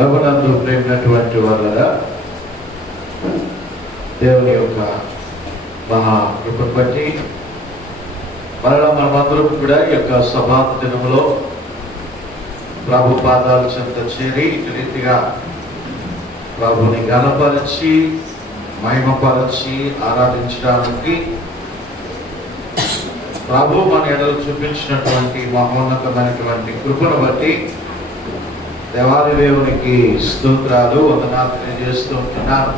ప్రభునందు ప్రేమైనటువంటి వాళ్ళరా, దేవుని యొక్క మహా కృపను బట్టి మరలా మనమందరం కూడా ఈ యొక్క సభా దినంలో ప్రభు పాదాల చెంత చేరి ఇటు రీతిగా ప్రభుని ఘనపరిచి మహిమపరచి ఆరాధించడానికి ప్రభు మన ఎడలు చూపించినటువంటి మహోన్నతమైనటువంటి కృపను బట్టి దేవాది దేవునికి స్తోత్రాలు వందనాలు తెలియజేస్తూ ఉంటున్నాను.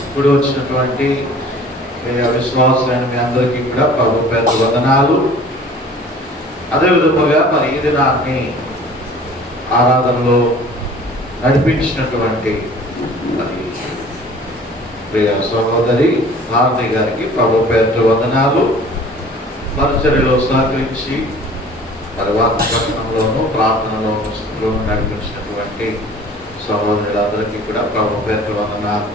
ఇప్పుడు వచ్చినటువంటి విశ్వాసులైన మీ అందరికీ కూడా ప్రభు పేరు వందనాలు. అదేవిధముగా మరి ఈ దినాన్ని ఆరాధనలో నడిపించినటువంటి మరి ప్రియ సహోదరి భారతి గారికి ప్రభు పేరు వందనాలు. పరిచర్యలో సహకరించి మరి వాక్యపఠనంలోనూ ప్రార్థనలోనూ నడిపించినటువంటి సహోదరులందరికీ కూడా ప్రభు పేరు వందనాలు.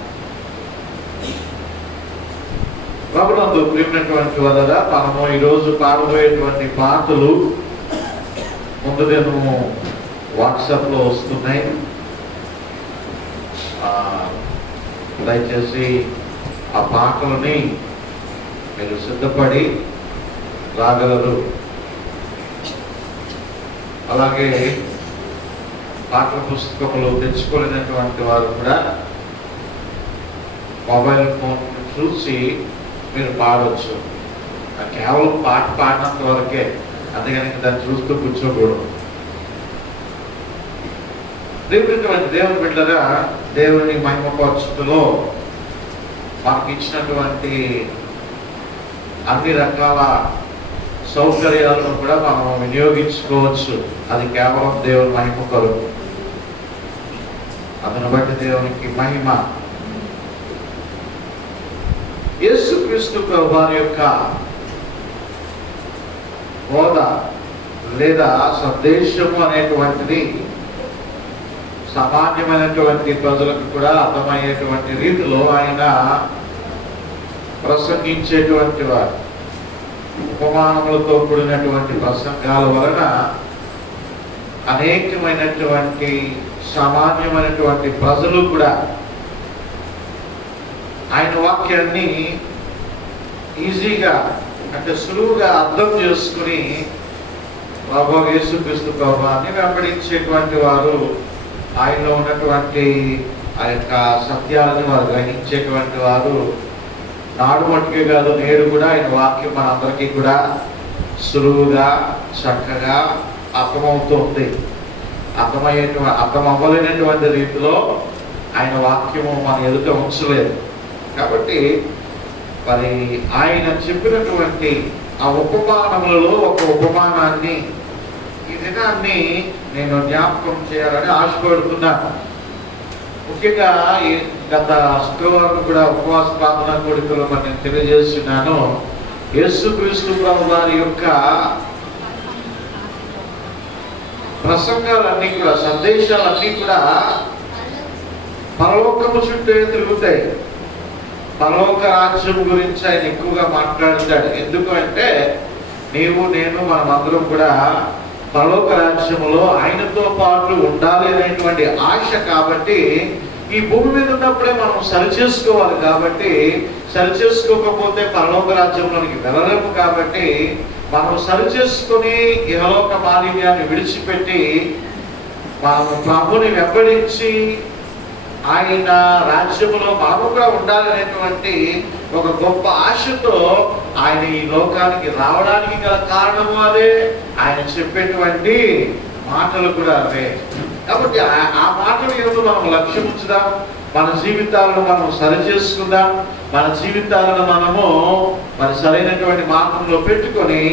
ప్రభునందు ప్రియమైనటువంటి వల్ల మనము ఈరోజు పాడబోయేటువంటి పాటలు ముందు నేను వాట్సాప్లో వస్తున్నాయి. దయచేసి ఆ పాటలని మీరు సిద్ధపడి రాగలరు. అలాగే పాటల పుస్తకములు తెచ్చుకోలేనటువంటి వారు కూడా మొబైల్ ఫోన్ చూసి మీరు పాడవచ్చు. కేవలం పాట పాడినంత వరకే, అందుకని దాన్ని చూస్తూ కూర్చోకూడదు. దేవుని బిడ్డగా దేవుని మహిమపరచుటలో మనకి ఇచ్చినటువంటి అన్ని రకాల సౌకర్యాలను కూడా మనం వినియోగించుకోవచ్చు. అది కేవలం దేవుని మహిమ కొరకు. అతను బట్టి దేవునికి మహిమ. యేసుక్రీస్తు ప్రభువారి యొక్క బోధ లేదా సందేశము అనేటువంటిది సామాన్యమైనటువంటి ప్రజలకు కూడా అర్థమయ్యేటువంటి రీతిలో ఆయన ప్రసంగించేటువంటి వారు. ఉపమానములతో కూడినటువంటి ప్రసంగాల వలన అనేకమైనటువంటి సామాన్యమైనటువంటి ప్రజలు కూడా ఆయన వాక్యాన్ని ఈజీగా అంటే సులువుగా అర్థం చేసుకుని ప్రభు యేసుక్రీస్తు ప్రభువాన్ని వెంబడించేటువంటి వారు, ఆయనలో ఉన్నటువంటి ఆ యొక్క సత్యాలను వారు గ్రహించేటువంటి వారు నాడు మట్టుకే కాదు, నేడు కూడా ఆయన వాక్యం మనందరికీ కూడా సులువుగా చక్కగా అర్థమవుతుంది. అర్థం అవ్వలేనటువంటి రీతిలో ఆయన వాక్యము మన ఎదుట ఉంచలేదు. కాబట్టి మరి ఆయన చెప్పినటువంటి ఆ ఉపమానములలో ఒక ఉపమానాన్ని ఈ దినాన్ని నేను జ్ఞాపకం చేయాలని ఆశపడుతున్నాను. ముఖ్యంగా గత శుక్రవారం కూడా ఉపవాస ప్రార్థన కోడికలో నేను తెలియజేస్తున్నాను. యేసుక్రీస్తు ప్రభు వారి యొక్క ప్రసంగాలన్నీ కూడా, సందేశాలన్నీ కూడా పరలోకము చుట్టూ తిరుగుతాయి. పరలోక రాజ్యం గురించి ఆయన ఎక్కువగా మాట్లాడతాడు. ఎందుకు అంటే నీవు నేను మనమందరం కూడా పరలోక రాజ్యములో ఆయనతో పాటు ఉండాలి అనేటువంటి ఆశ. కాబట్టి ఈ భూమి మీద ఉన్నప్పుడే మనం సరిచేసుకోవాలి. కాబట్టి సరిచేసుకోకపోతే పరలోక రాజ్యంలోనికి వెళ్ళలేము. కాబట్టి మనం సరిచేసుకొని ఇహలోక మాలిన్యాన్ని విడిచిపెట్టి మనము ప్రభుని వెంబడించి ఆయన రాజ్యములో మనము కూడా ఉండాలనేటువంటి ఒక గొప్ప ఆశతో ఆయన ఈ లోకానికి రావడానికి గల కారణము అదే. ఆయన చెప్పేటువంటి మాటలు కూడా అవే. కాబట్టి ఆ మాటలు ఏదో మనం లక్ష్యం ఉంచుదాం. మన జీవితాలను మనం సరిచేసుకుందాం. మన జీవితాలను మనము మరి సరైనటువంటి మార్గంలో పెట్టుకొని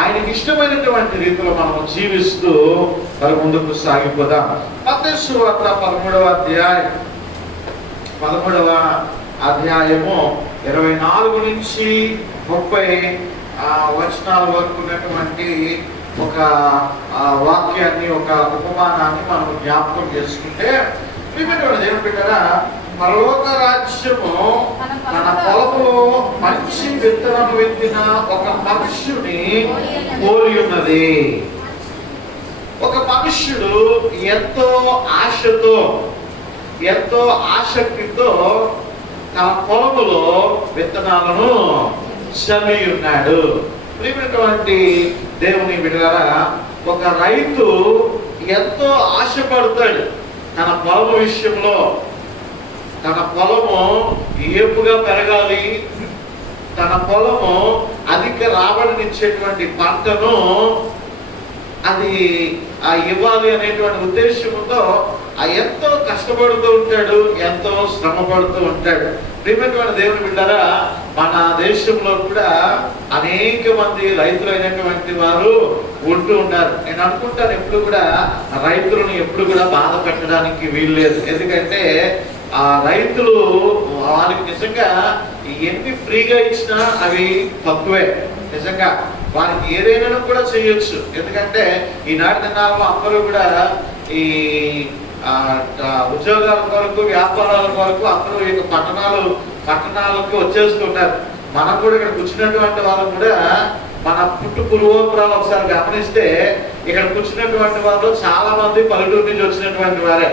ఆయనకి ఇష్టమైనటువంటి రీతిలో మనము జీవిస్తూ మరి ముందుకు సాగిపోదాం. మత్తయి సువార్త 13వ అధ్యాయము 24 నుంచి 30 వచనాల వరకు ఉన్నటువంటి ఒక వాక్యాన్ని, ఒక ఉపమానాన్ని మనం జ్ఞాపకం చేసుకుంటే, దేవుని బిడ్డలారా, పరలోక రాజ్యము తన పొలములో మంచి విత్తనం విత్తిన ఒక మనుష్యుని పోలి ఉన్నది. ఒక మనిషి మనుష్యుడు ఎంతో ఆశతో, ఎంతో ఆసక్తితో తన పొలములో విత్తనాలను చల్లి ఉన్నాడు. ప్రియమైనటువంటి దేవుని బిడ్డలారా, ఒక రైతు ఎంతో ఆశపడతాడు తన పొలము విషయంలో. తన పొలము ఏపుగా పెరగాలి, తన పొలము అధిక రాబడినిచ్చేటువంటి పంటను అది ఇవ్వాలి అనేటువంటి ఉద్దేశంతో ఎంతో కష్టపడుతూ ఉంటాడు, ఎంతో శ్రమ పడుతూ ఉంటాడు. ప్రియమైనటువంటి దేవుని బిడ్డలారా, మన దేశంలో కూడా అనేక మంది రైతులు అయినటువంటి వారు ఉంటూ ఉన్నారు. నేను అనుకుంటాను ఎప్పుడు కూడా రైతులను ఎప్పుడు కూడా బాధ పెట్టడానికి వీల్లేదు. ఎందుకంటే ఆ రైతులు వారికి నిజంగా ఎన్ని ఫ్రీగా ఇచ్చినా అవి తక్కువే. నిజంగా వారికి ఏదైనా కూడా చేయొచ్చు. ఎందుకంటే ఈనాటి దినాల్లో అందరూ కూడా ఈ ఉద్యోగాల కొరకు, వ్యాపారాల కొరకు అందరూ ఇక పట్టణాలకు వచ్చేస్తుంటారు. మనం కూడా ఇక్కడ కూర్చున్నటువంటి వాళ్ళు కూడా మన పూర్వోత్తరాలు ఒకసారి గమనిస్తే ఇక్కడ కూర్చున్నటువంటి వాళ్ళు చాలా మంది పల్లెటూరు నుంచి వచ్చినటువంటి వారే.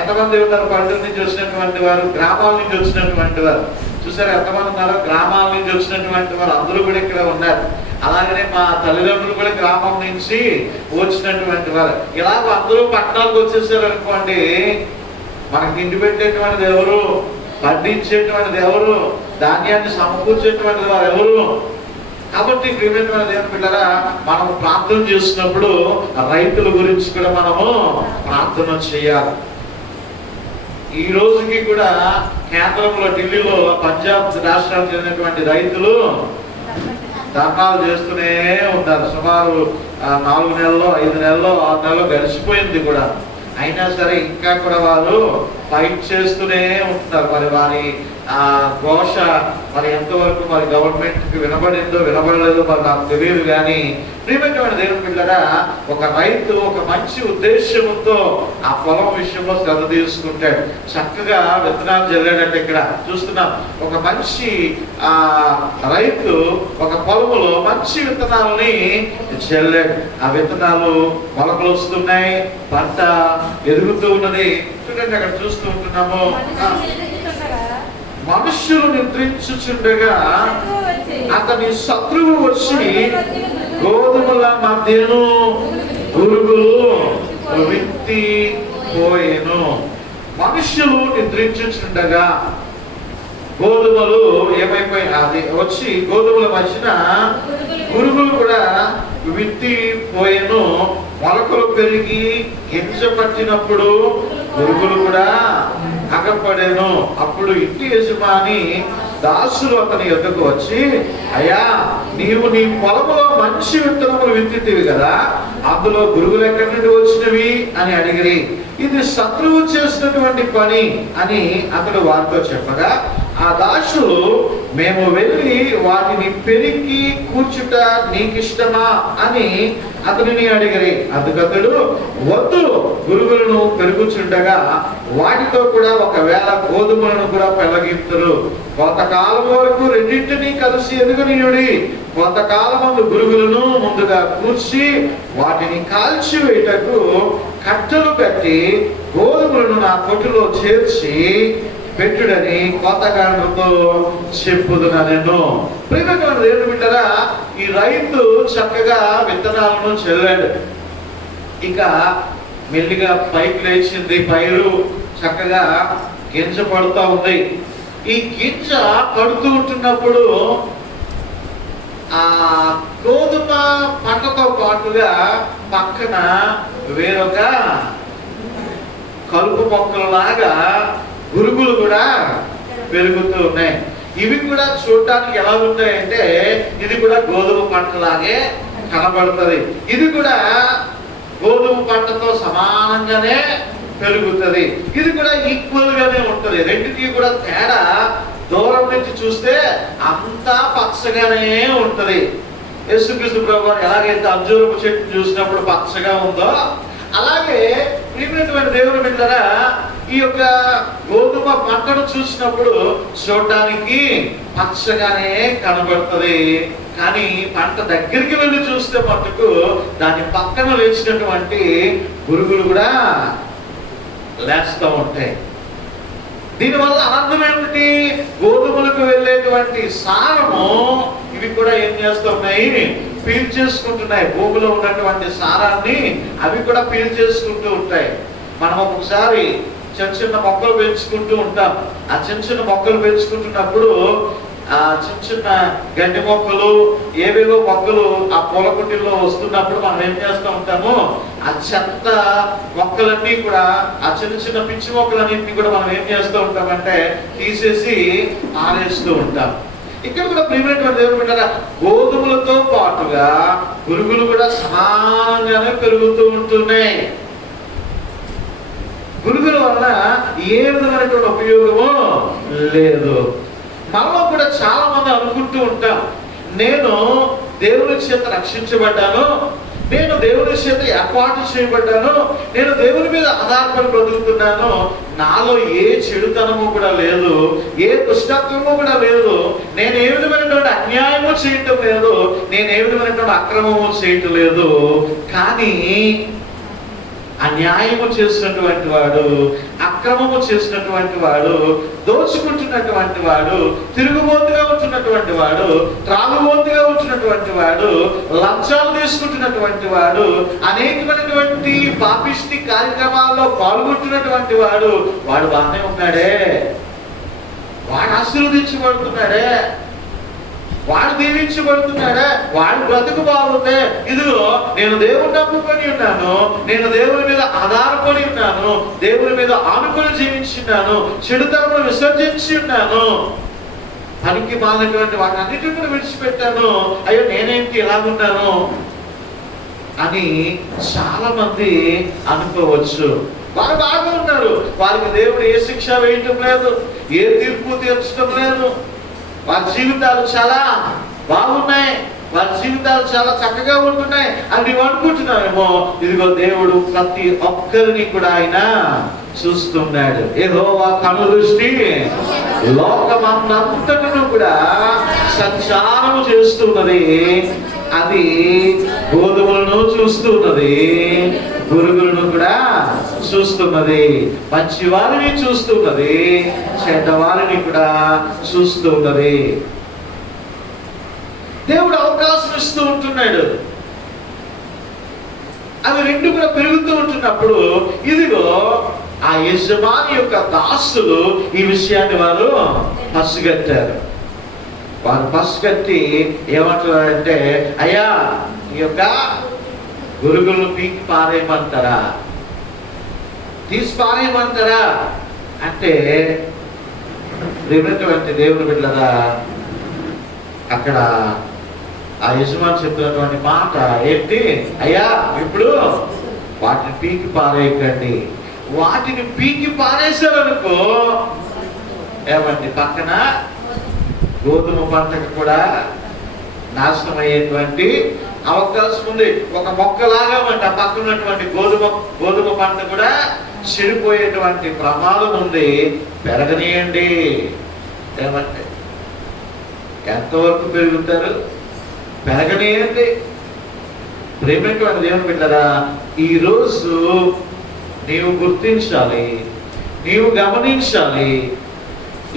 ఎంతమంది ఉన్నారు పల్లెటూరు నుంచి వచ్చినటువంటి వారు, గ్రామాల నుంచి వచ్చినటువంటి వారు? చూసారు ఎంతమంది ఉన్నారో? గ్రామాల నుంచి వచ్చినటువంటి వారు అందరూ కూడా ఇక్కడ ఉన్నారు. అలాగనే మా తల్లిదండ్రులు కూడా గ్రామం నుంచి వచ్చినటువంటి వారు. ఇలా అందరూ పట్టణాలకు వచ్చేసారు అనుకోండి, మనకి తిండి పెట్టేటువంటిది ఎవరు? పండించేటువంటిది ఎవరు? ధాన్యాన్ని సమకూర్చేటువంటిది వారు ఎవరు? కాబట్టి ప్రియమైన దేవుని బిడ్డలారా, మనం ప్రార్థన చేస్తున్నప్పుడు రైతుల గురించి కూడా మనము ప్రార్థన చేయాలి. ఈ రోజుకి కూడా కేంద్రంలో ఢిల్లీలో పంజాబ్ రాష్ట్రానికి చెందినటువంటి రైతులు ధర్నాలు చేస్తూనే ఉంటారు. సుమారు 4 నెలల్లో, 5 నెలల్లో, 6 నెలల్లో గడిచిపోయింది కూడా. అయినా సరే ఇంకా కూడా వారు ఫైట్ చేస్తూనే ఉంటున్నారు. మరి వారి ఘోష మరి ఎంతవరకు మరి గవర్నమెంట్కి వినబడిందో వినబడలేదో మరి నాకు తెలియదు. కానీ ప్రియమైనటువంటి దేవుని బిడ్డలారా, ఒక రైతు ఒక మంచి ఉద్దేశంతో ఆ పొలం విషయంలో శ్రద్ధ తీసుకుంటాడు. చక్కగా విత్తనాలు జల్లాడంటే ఇక్కడ చూస్తున్నాం. ఒక మంచి రైతు ఒక పొలములో మంచి విత్తనాలని జల్లాడు. ఆ విత్తనాలు మొలకలు వస్తున్నాయి, పంట ఎదుగుతూ ఉన్నది. చూడండి అక్కడ చూస్తూ ఉంటున్నాము. మనుష్యులు నిద్రించుచుండగా అతని శత్రువు వచ్చి గోధుమల మధ్యను పురుగులు విత్తి పోయేను. మనుష్యులు నిద్రించుచుండగా గోధుమలు ఏమైపోయి అది వచ్చి గోధుమల మధ్యన పురుగులు కూడా విత్తి పోయేను. మొలకలు పెరిగి గింజ పట్టినప్పుడు పురుగులు కూడా అగపడేను. అప్పుడు ఇంటి యజమాని దాసులు అతని యొద్దకు వచ్చి, అయ్యా, నీవు నీ పొలంలో మంచి విత్తనములు విత్తితివి కదా, అందులో పురుగులు ఎక్కడి నుండి వచ్చినవి అని అడిగిరి. ఇది శత్రువు చేసినటువంటి పని అని అతడు వారితో చెప్పగా, ఆ దాసులు, మేము వెళ్ళి వాటిని పెరికి కూర్చుట నీకిష్టమా అని అతనిని అడిగిరి. అందుకతడు, వద్దు, గురుగులను పెరుగుచుండగా వాటితో కూడా ఒకవేళ గోధుమలను కూడా పెళ్ళగింతురు. కొంతకాలం వరకు రెండింటినీ కలిసి ఎదుగునీయుడి. కొంతకాలమందు గురుగులను ముందుగా కూర్చి వాటిని కాల్చి వేయటకు కట్టెలు కట్టి గోధుమలను నా కొట్టులో చేర్చి పెట్టుడని కొత్తగాండ్రతో చెప్పుదునా నేను. ప్రియమైన దేవుని బిడ్డలారా, ఈ రైతు చక్కగా విత్తనాలను చల్లాడు. ఇక మెల్లిగా పైకి లేచింది పైరు, చక్కగా గింజ పడుతూ ఉంది. ఈ గింజ పడుతూ ఉంటున్నప్పుడు ఆ గోధుమ పంటతో పాటుగా పక్కన వేరొక కలుపు మొక్కలలాగా పురుగులు కూడా పెరుగుతూ ఉన్నాయి. ఇవి కూడా చూడటానికి ఎలా ఉంటాయంటే ఇది కూడా గోధుమ పంటలాగే కనబడుతుంది. ఇది కూడా గోధుమ పంటతో సమానంగానే పెరుగుతుంది. ఇది కూడా ఈక్వల్ గానే ఉంటుంది. రెండింటికి కూడా తేడా దూరం నుంచి చూస్తే అంతా పచ్చగానే ఉంటది. యేసుక్రీస్తు ప్రభువు ఎలాగైతే అంజూరపు చెట్టు చూసినప్పుడు పచ్చగా ఉందో అలాగే ప్రియమైనటువంటి దేవుని బిడ్డలారా ఈ యొక్క గోధుమ పంటను చూసినప్పుడు చూడడానికి పచ్చగానే కనబడుతుంది, కానీ పంట దగ్గరికి వెళ్ళి చూస్తే మటుకు దాని పక్కన లేచినటువంటి పురుగులు కూడా లేస్తూ ఉంటాయి. దీనివల్ల ఆనందం ఏమిటి? గోధుమలకు వెళ్ళేటువంటి సారము ఇవి కూడా ఏం చేస్తున్నాయి? పీల్చేసుకుంటున్నాయి. భూమిలో ఉన్నటువంటి సారాన్ని అవి కూడా పీల్చేసుకుంటూ ఉంటాయి. మనం ఒకసారి చిన్న చిన్న మొక్కలు పెంచుకుంటూ ఉంటాం. ఆ చిన్న చిన్న మొక్కలు పెంచుకుంటున్నప్పుడు ఆ చిన్న చిన్న గడ్డి మొక్కలు, ఏవేవో మొక్కలు ఆ పూల కుండీల్లో వస్తున్నప్పుడు మనం ఏం చేస్తూ ఉంటాము? ఆ చెత్త మొక్కలన్నీ కూడా, ఆ చిన్న చిన్న పిచ్చి మొక్కలన్నింటినీ కూడా మనం ఏం చేస్తూ ఉంటామంటే తీసేసి ఆరేస్తూ ఉంటాం. ఇక్కడ కూడా ప్రియమైనటువంటి దేవుని బిడ్డలారా, గోధుమలతో పాటుగా పురుగులు కూడా సమానంగానే పెరుగుతూ ఉంటున్నాయి. పురుగుల వల్ల ఏ విధమైనటువంటి ఉపయోగము లేదు. మనలో కూడా చాలా మంది అనుకుంటూ ఉంటాం, నేను దేవుని చేత రక్షించబడ్డాను, నేను దేవుని చేత ఏర్పాటు చేయబడ్డాను, నేను దేవుని మీద ఆధారపడి బ్రతుకుతున్నాను, నాలో ఏ చెడుతనము కూడా లేదు, ఏ దుష్టత్వము కూడా లేదు, నేను ఏ విధమైనటువంటి అన్యాయము చేయటం లేదు, నేను ఏ విధమైనటువంటి అక్రమము చేయటం లేదు. కానీ అన్యాయము చేసినటువంటి వాడు, అక్రమము చేసినటువంటి వాడు, దోచుకుంటున్నటువంటి వాడు, తిరుగుబోతుగా ఉంటున్నటువంటి వాడు, త్రాగుబోతుగా ఉంటున్నటువంటి వాడు, లంచాలు తీసుకుంటున్నటువంటి వాడు, అనేకమైనటువంటి పాపిష్టి కార్యక్రమాల్లో పాల్గొంటున్నటువంటి వాడు బాగానే ఉన్నాడే, వాడు ఆశీర్వదించబడుతున్నాడే, వాడు దీవించబడుతున్నాడే, వాడు బ్రతుకు బాగుందే. ఇదిగో నేను దేవుని నమ్ముకొని ఉన్నాను, నేను దేవుని మీద ఆధారపడి ఉన్నాను, దేవుని మీద ఆనుకొని జీవించున్నాను, చెడుతనమును విసర్జించి ఉన్నాను, పనికి మాలినటువంటి వాటిని అన్నిటిని కూడా విడిచిపెట్టాను, అయ్యో నేనేంటి ఎలాగున్నాను అని చాలా మంది అనుకోవచ్చు. వారు బాగా ఉన్నారు, వారికి దేవుడు ఏ శిక్ష వేయటం లేదు, ఏ తీర్పు తీర్చడం లేదు, వారి జీవితాలు చాలా బాగున్నాయి, వారి జీవితాలు చాలా చక్కగా ఉంటున్నాయి అని నీవు అనుకుంటున్నావేమో. ఇదిగో దేవుడు ప్రతి ఒక్కరిని కూడా ఆయన చూస్తున్నాడు. యెహోవా కనుదృష్టి లోకమంతటను కూడా సంచారము చేస్తున్నది. అది గోధుమలను చూస్తున్నది, పురుగులను కూడా చూస్తున్నది, మంచి వారిని చూస్తున్నది, చెడ్డవారిని కూడా చూస్తున్నది. దేవుడు అవకాశం ఇస్తూ ఉంటున్నాడు. అవి రెండు కూడా పెరుగుతూ ఉంటున్నప్పుడు ఇదిగో ఆ యజమాని యొక్క దాసులు ఈ విషయాన్ని వారు పసిగట్టారు. వారు పసిగట్టి ఏమంటారంటే, అయ్యా ఈ యొక్క గురుగులను పీకి పారేయమంటారా, తీసి పారేయమంటారా అంటే, దేవుని బిడ్డలారా, అక్కడ ఆ యజమాని చెప్పినటువంటి మాట ఏంటి? అయ్యా ఇప్పుడు వాటిని పీకి పారేయకండి. వాటిని పీకి పారేశారనుకో ఏమండి, పక్కన గోధుమ పంటకు కూడా నాశనం అయ్యేటువంటి అవకాశం ఉంది. ఒక మొక్కలాగా ఆ పక్కన ఉన్నటువంటి గోధుమ పంట కూడా చెడిపోయేటువంటి ప్రమాదం ఉంది. పెరగనీయండి. ఏమంటే ఎంతవరకు పెరుగుతారు? పెరగనీయండి. ప్రేమైనటువంటి దేవుని బిడ్డలారా, ఈరోజు నీవు గుర్తించాలి, నీవు గమనించాలి,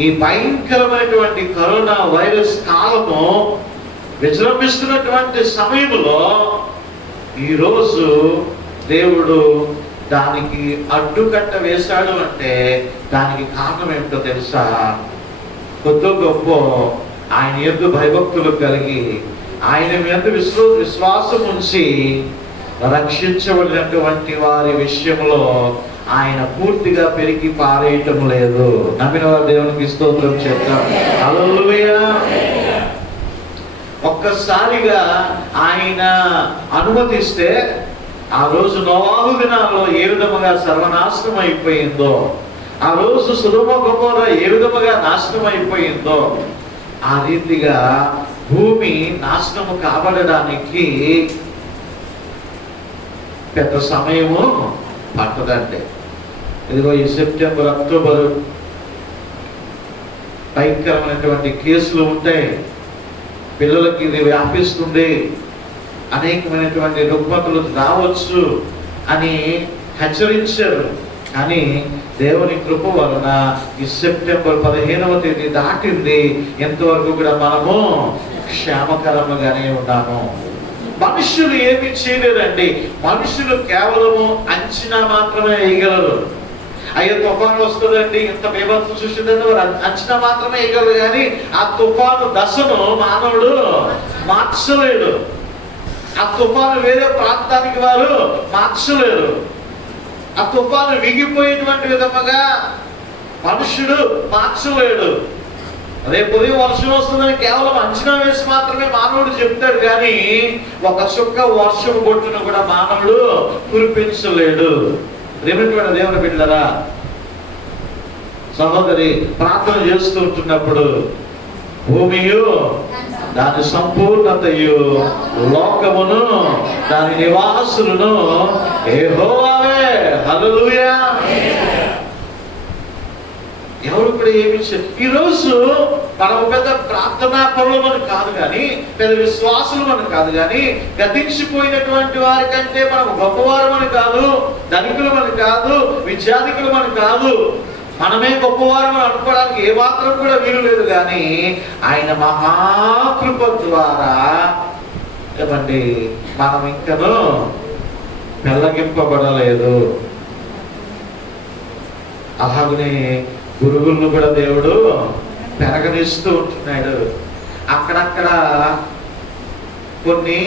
ఈ భయంకరమైనటువంటి కరోనా వైరస్ కాలము విజృంభిస్తున్నటువంటి సమయంలో ఈరోజు దేవుడు దానికి అడ్డుకట్ట వేశాడు అంటే దానికి కారణం ఏమిటో తెలుసా? కొద్ది గొప్ప ఆయన యందు భయభక్తులు కలిగి ఆయన మీద విశ్వాసం ఉంచి రక్షించబడినటువంటి వారి విషయంలో ఆయన పూర్తిగా పెరిగి పారేయటం లేదు. నమ్మిన వారు దేవునికి స్తోత్రం చెప్తాం. హల్లెలూయా. ఒక్కసారిగా ఆయన అనుమతిస్తే ఆ రోజు నోవాహు దినాల్లో ఏ విధముగా సర్వనాశనం అయిపోయిందో, ఆ రోజు సొదొమ గొమొర్రా ఏ విధముగా నాశనం అయిపోయిందో, ఆ రీతిగా భూమి నాశనము కాబడడానికి పెద్ద సమయము పట్టదండి. ఇదిగో ఈ సెప్టెంబర్, అక్టోబర్ భయంకరమైనటువంటి కేసులు ఉంటాయి, పిల్లలకి ఇది వ్యాపిస్తుంది, అనేకమైనటువంటి రుగ్మతలు రావచ్చు అని హెచ్చరించారు. కానీ దేవుని కృప వలన ఈ సెప్టెంబర్ 15వ తేదీ దాటింది, ఎంతవరకు కూడా మనము క్షేమకరంగానే ఉన్నాము. మనుషులు ఏమి చేయలేరండి. మనుషులు కేవలము అంచనా మాత్రమే వేయగలరు. అయ్యో తుఫాను వస్తుందండి, ఇంత బీభత్సం సృష్టిందంటే వారు అంచనా మాత్రమే వేయగలరు. కానీ ఆ తుఫాను దశను మానవుడు మార్చలేడు. ఆ తుఫాను వేరే ప్రాంతానికి వారు మార్చలేరు. ఆ తుఫాను విగిపోయేటువంటి విధముగా మనుషుడు మార్చలేడు. రేపు ఉదయం వర్షం వస్తుందని కేవలం అంచనా వేసి మాత్రమే మానవుడు చెప్తాడు. కానీ ఒక చుక్క వర్షం బొట్టును కూడా మానవుడు కురిపించలేడు. ప్రేమటువంటి దేవుని బిడ్డలారా, సహోదరి, ప్రార్థన చేస్తూ ఉంటున్నప్పుడు భూమియు దాని సంపూర్ణతయు లోకమును దాని నివాసులను యెహోవావే. హల్లెలూయా. ఎవరు కూడా ఏమి ఈరోజు మనం పెద్ద ప్రార్థనా పరులు మనం కాదు, కానీ పెద్ద విశ్వాసులు మనం కాదు, కానీ గతించిపోయినటువంటి వారి కంటే మనం గొప్పవారు అని కాదు, ధనికులు అని కాదు, విద్యాధికులు అని కాదు, మనమే గొప్పవారు అని అనుకోవడానికి ఏ మాత్రం కూడా వీలు లేదు. కానీ ఆయన మహాకృప ద్వారా ఏమండి మనం ఇంకనూ పెళ్ళగింపబడలేదు. అలాగనే గురువులను కూడా దేవుడు పెరగనిస్తూ ఉంటున్నాడు. అక్కడక్కడ కొన్ని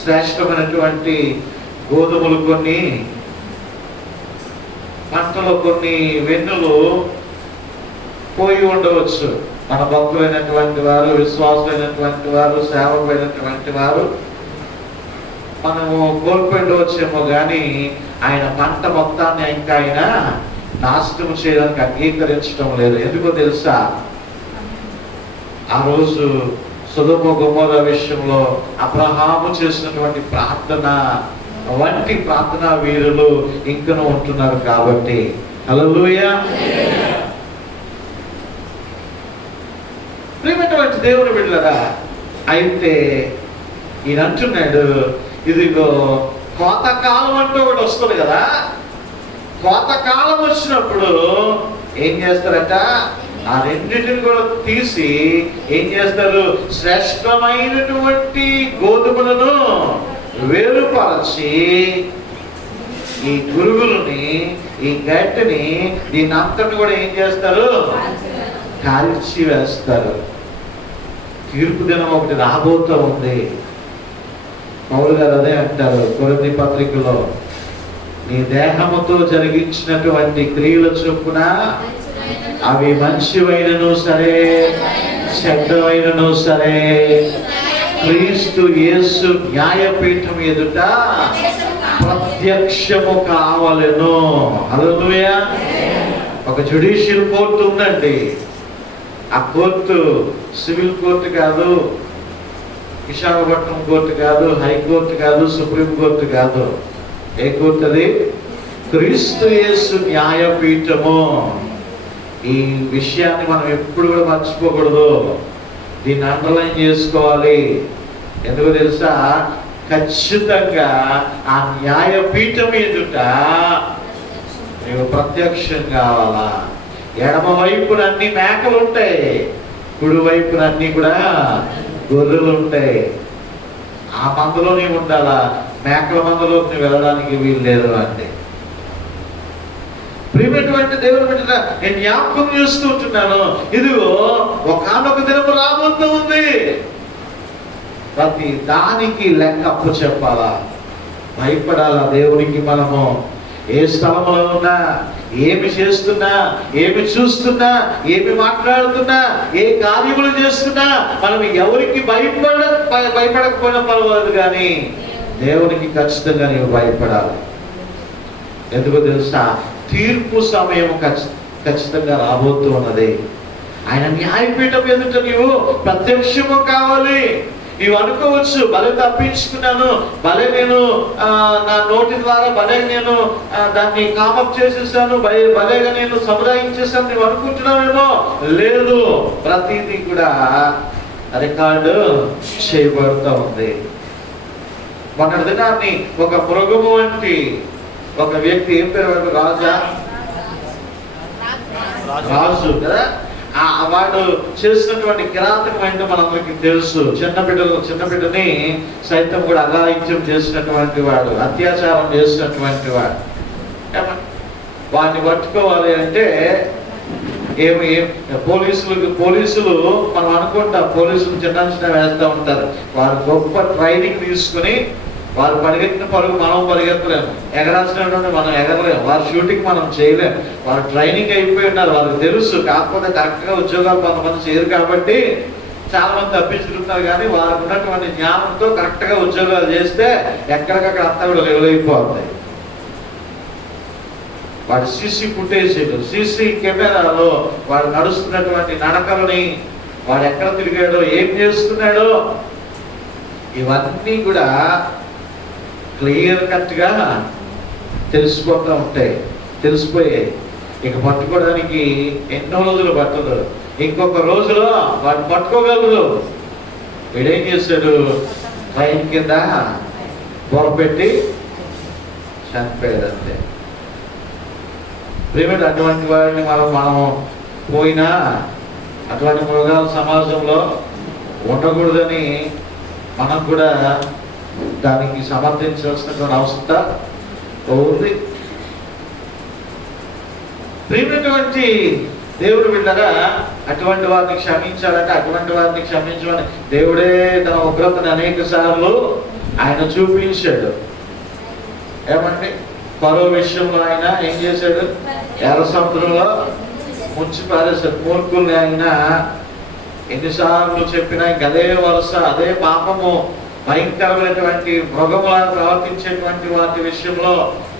శ్రేష్టమైనటువంటి గోధుమలు, కొన్ని పంటలు, కొన్ని వెన్నులు పోయి ఉండవచ్చు. మన భక్తులైనటువంటి వారు, విశ్వాసులైనటువంటి వారు, సేవకులైనటువంటి వారు మనము కోల్పోయిండవచ్చేమో. కానీ ఆయన పంట మొత్తాన్ని ఇంకా ఆయన నాశనం చేయడానికి అంగీకరించడం లేదు. ఎందుకో తెలుసా? ఆ రోజు సొదొమ గొమొర్రా విషయంలో అబ్రహాము చేసినటువంటి ప్రార్థన వంటి ప్రార్థనా వీరులు ఇంకనూ ఉంటున్నారు కాబట్టి. హల్లెలూయా. ప్రియమైనటువంటి దేవుని బిడ్డలారా, అయితే ఈయన అంటున్నాడు, ఇదిగో కోతకాలం అంటూ ఒకటి వస్తుంది కదా. కోతకాలం వచ్చినప్పుడు ఏం చేస్తారట? ఆ రెండింటిని కూడా తీసి ఏం చేస్తారు? శ్రేష్టమైనటువంటి గోధుమలను వేరుపరచి ఈ గురుగులని, ఈ గట్టిని, దీని అంతటిని కూడా ఏం చేస్తారు? కాల్చి వేస్తారు. తీర్పు దినం ఒకటి రాబోతూ ఉంది. పౌలు గారు అదే అంటారు కొరింథీ పత్రికలో, నీ దేహముతో జరిగించినటువంటి క్రియల చొప్పున అవి మంచివైనను సరే, చెడ్డవైనను సరే, క్రీస్తు యేసు న్యాయపీఠం ఎదుట ప్రత్యక్షము కావలెను. హల్లెలూయా. ఒక జ్యుడిషియల్ కోర్టు ఉందండి. ఆ కోర్టు సివిల్ కోర్టు కాదు, విశాఖపట్నం కోర్టు కాదు, హైకోర్టు కాదు, సుప్రీం కోర్టు కాదు. ఏ కోర్టు అది? క్రీస్తు యేసు న్యాయపీఠము. ఈ విషయాన్ని మనం ఎప్పుడు కూడా మర్చిపోకూడదు. దీన్ని అండర్లైన్ చేసుకోవాలి. ఎందుకు తెలుసా? ఖచ్చితంగా ఆ న్యాయపీఠం ఎదుట నీవు ప్రత్యక్షం కావాలా. ఎడమ వైపున అన్ని మేకలు ఉంటాయి, కుడి వైపున అన్ని కూడా గొర్రెలు ఉంటాయి. ఆ మందలో నీవు ఉండాలా. మేకల మందలో నువ్వు వెళ్ళడానికి వీలు లేదు అండి. ప్రియమైనటువంటి దేవుని బిడ్డ, నేను జ్ఞాపకం చేస్తూ ఉంటున్నాను, ఇదిగో ఒకానొక దినము రాబోతూ ఉంది. ప్రతి దానికి లెక్క అప్పు చెప్పాలా, భయపడాలా. దేవునికి మనము ఏ స్థలంలో ఉన్నా, ఏమి చేస్తున్నా, ఏమి చూస్తున్నా, ఏమి మాట్లాడుతున్నా, ఏ కార్యములు చేస్తున్నా, మనం ఎవరికి భయపడకపోయినా పర్వాలేదు, కానీ దేవునికి ఖచ్చితంగా నీవు భయపడాలి. ఎందుకో తెలుసా? తీర్పు సమయం ఖచ్చితంగా రాబోతూ ఉన్నది. ఆయన న్యాయపీఠం ఎదుట నీవు ప్రత్యక్షము కావాలి. నీవు అనుకోవచ్చు, భలే తప్పించుకున్నాను, భలే నేను నా నోటి ద్వారా భలే నేను దాన్ని కామప్ చేసేసాను, భలేగా నేను సముదాయించేసాను నువ్వు అనుకుంటున్నావేమో. లేదు, ప్రతిదీ కూడా రికార్డు చేయబడుతూ ఉంది. మొన్నటి దినాన్ని ఒక మృగము వంటి ఒక వ్యక్తి, ఏం పేరు, రాజు కదా, వాడు చేసినటువంటి కిరాతకం ఏంటో మనందరికీ తెలుసు. చిన్నబిడ్డని సైతం కూడా అఘాయిత్యం చేసినటువంటి వాడు, అత్యాచారం చేసినటువంటి వాడు. వాడిని పట్టుకోవాలి అంటే పోలీసులు మనం అనుకుంటాం, పోలీసులు చిన్న వేస్తూ ఉంటారు. వారు గొప్ప ట్రైనింగ్ తీసుకుని వారు పరిగెత్తిన పరుగు మనం పరిగెత్తలేము, ఎగరాల్సినటువంటి మనం ఎగరలేము, వారి షూటింగ్ మనం చేయలేము. వారు ట్రైనింగ్ అయిపోయి ఉన్నారు, వాళ్ళకి తెలుసు. కాకపోతే కరెక్ట్గా ఉద్యోగాలు కొంతమంది చేయరు కాబట్టి చాలా మంది తప్పించుకుంటున్నారు. కానీ వారికి ఉన్నటువంటి జ్ఞానంతో కరెక్ట్గా ఉద్యోగాలు చేస్తే ఎక్కడికక్కడ అంతా కూడా లెవెల్ అయిపోతాయి. వాడి సీసీ ఫుటేజ్, సీసీ కెమెరాలో వాడు నడుస్తున్నటువంటి నడకలని, వాడు ఎక్కడ తిరిగాడో, ఏం చేస్తున్నాడో, ఇవన్నీ కూడా క్లియర్ కట్గా తెలిసిపోతూ ఉంటాయి, తెలిసిపోయాయి. ఇక పట్టుకోవడానికి ఎన్నో రోజులు పట్టదు, ఇంకొక రోజులో వాడు పట్టుకోగలరు. వీడేం చేశాడు, ట్రైన్ కింద బొరపెట్టి చనిపోయాడు అంతే. ప్రేమిడు అటువంటి వాడిని మనం పోయినా అటువంటి మృగాల సమాజంలో ఉండకూడదని మనం కూడా దానికి సమర్థించాల్సినటువంటి అవసరం ఉంది. ప్రేమైనటువంటి దేవుడు బిడ్డగా అటువంటి వారిని క్షమించాలంటే అటువంటి వారిని క్షమించమని దేవుడే తన ఉగ్రతను అనేక సార్లు ఆయన చూపించాడు. ఏమంటే ఫరో విషయంలో ఆయన ఏం చేశాడు, ఎర్ర సముద్రంలో ముంచి పారేశాడు. మూర్ఖుల్ని ఆయన ఎన్నిసార్లు చెప్పినా అదే వలస, అదే పాపము, భయంకరమైనటువంటి మృగములను ప్రవర్తించేటువంటి వాటి విషయంలో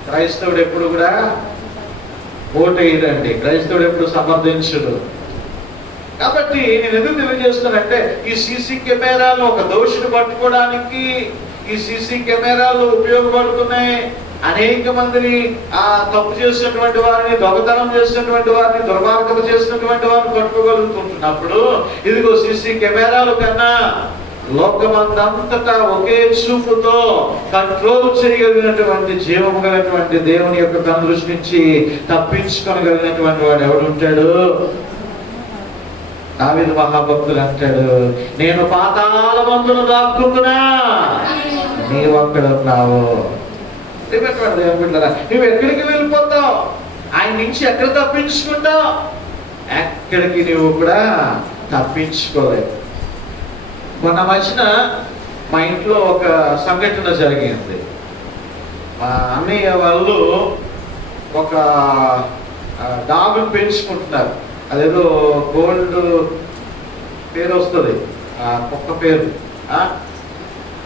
క్రైస్తవుడు ఎప్పుడు కూడా ఓటేయడండి, క్రైస్తవుడు ఎప్పుడు సమర్థించడు. కాబట్టి నేను ఎందుకు తెలియజేస్తానంటే, ఈ సీసీ కెమెరాలు ఒక దోషిని పట్టుకోవడానికి ఈ సీసీ కెమెరాలు ఉపయోగపడుతున్నాయి. అనేక మందిని తప్పు చేసినటువంటి వారిని, దొంగతనం చేసినటువంటి వారిని, దుర్మార్గత చేసినటువంటి వారిని పట్టుకోగలుగుతుంటున్నప్పుడు, ఇదిగో సీసీ కెమెరాలు కన్నా లోకమందంతటా ఒకే చూపుతో కంట్రోల్ చేయగలిగినటువంటి జీవము కలిగినటువంటి దేవుని యొక్క కనుదృష్టి నుంచి తప్పించుకోగలిగినటువంటి వాడు ఎవడు ఉంటాడు? దావీదు మహాభక్తులు అంటాడు, నేను పాతాళమందున దాక్కుందునా, నీవు అక్కడ ఉన్నావు. నువ్వు ఎక్కడికి వెళ్ళిపోతావు? ఆయన నుంచి ఎక్కడ తప్పించుకుంటావు? ఎక్కడికి నువ్వు కూడా తప్పించుకోలేవు. మొన్న మధ్యన మా ఇంట్లో ఒక సంఘటన జరిగింది. మా అన్నయ్య వాళ్ళు ఒక డాగ్ను పెంచుకుంటున్నారు. అదేదో గోల్డ్ పేరు వస్తుంది, కుక్క పేరు,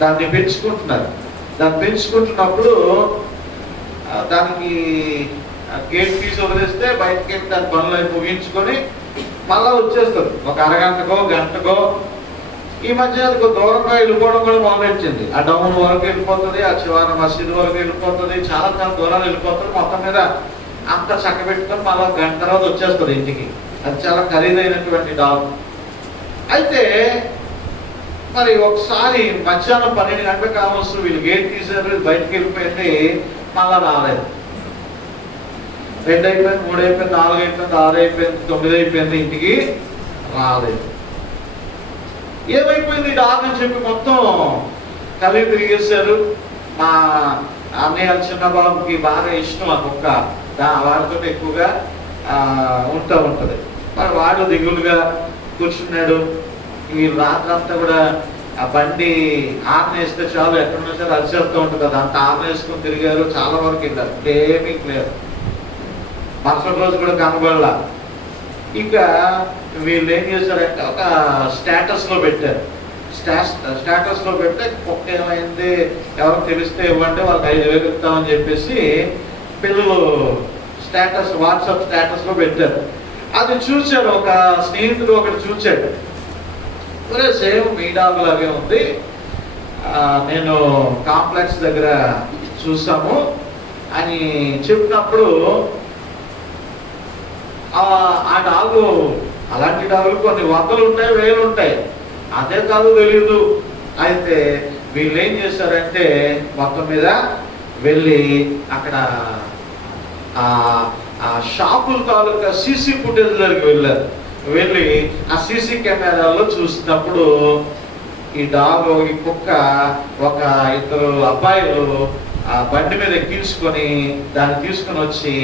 దాన్ని పెంచుకుంటున్నారు. దాన్ని పెంచుకుంటున్నప్పుడు దానికి గేట్ తీసి వదిలేస్తే బయటకి వెళ్ళి దాని పనులు ముగించుకొని మళ్ళీ వచ్చేస్తుంది. ఒక అరగంటకో గంటకో. ఈ మధ్య దూరంగా వెళ్ళిపోవడం కూడా మొదలెట్టింది. ఆ డౌన్ వరకు వెళ్ళిపోతుంది, ఆ చివరి మసీదు వరకు వెళ్ళిపోతుంది, చాలా చాలా దూరాలు వెళ్ళిపోతుంది. మొత్తం మీద అంతా చక్కబెట్టుకొని మళ్ళీ గంట తర్వాత వచ్చేస్తుంది ఇంటికి. అది చాలా ఖరీదైనటువంటి డాగ్. అయితే మరి ఒకసారి మధ్యాహ్నం 12 గంటలకు కావచ్చు, వీళ్ళు గేట్ తీశారు, బయటకు వెళ్ళిపోయింది, మళ్ళా రాలేదు. 2 అయిపోయింది, 3 అయిపోయింది, 4 అయిపోయింది, 6 అయిపోయింది, 9 అయిపోయింది, ఇంటికి రాలేదు. ఏమైపోయింది డాగ్ అని చెప్పి మొత్తం కలిగి తిరిగేశారు. మా అన్నయ్య చిన్న బాబుకి బాగా ఇష్టం ఆ కుక్క, వాడితో ఎక్కువగా ఉంటూ ఉంటుంది. మరి వాడు దిగులుగా కూర్చున్నాడు. ఈ రాత్రంతా కూడా ఆ బండి ఆర్న్ వేస్తే చాలు, ఎక్కడున్నా సరే అరిచేస్తూ ఉంటుంది కదా, అంత ఆర్న్ వేసుకొని తిరిగారు. చాలా వరకు వెళ్ళారు, ఏమీ లేదు. మరుసటి రోజు కూడా కనబడలా. ఇక వీళ్ళు ఏం చేశారంటే ఒక స్టేటస్లో పెట్టారు. స్టేటస్లో పెడితే కుక్క ఏమైంది, ఎవరు తెలిస్తే ఇవ్వండి, వాళ్ళకి 5,000 ఇస్తామని చెప్పేసి పిల్లలు వాట్సాప్ స్టేటస్లో పెట్టారు. అది చూశాడు ఒక స్నేహితుడు, ఒకటి చూశాడు. సేమ్ మీ డాగ్ లాగే ఉంది, నేను కాంప్లెక్స్ దగ్గర చూసాము అని చెప్పినప్పుడు ఆ డాగు, అలాంటి డాగులు కొన్ని వందలు ఉంటాయి, వేలు ఉంటాయి, అదే కాదు తెలియదు. అయితే వీళ్ళు ఏం చేశారంటే మొత్తం మీద వెళ్ళి అక్కడ ఆ షాపుల తాలూకా సీసీ ఫుటేజ్ దగ్గరికి వెళ్ళారు. వెళ్ళి ఆ సీసీ కెమెరాలో చూసినప్పుడు ఈ డాగ్, ఈ కుక్క, ఒక ఇద్దరు అబ్బాయిలు ఆ బండి మీద ఎక్కించుకొని దాన్ని తీసుకొని వచ్చి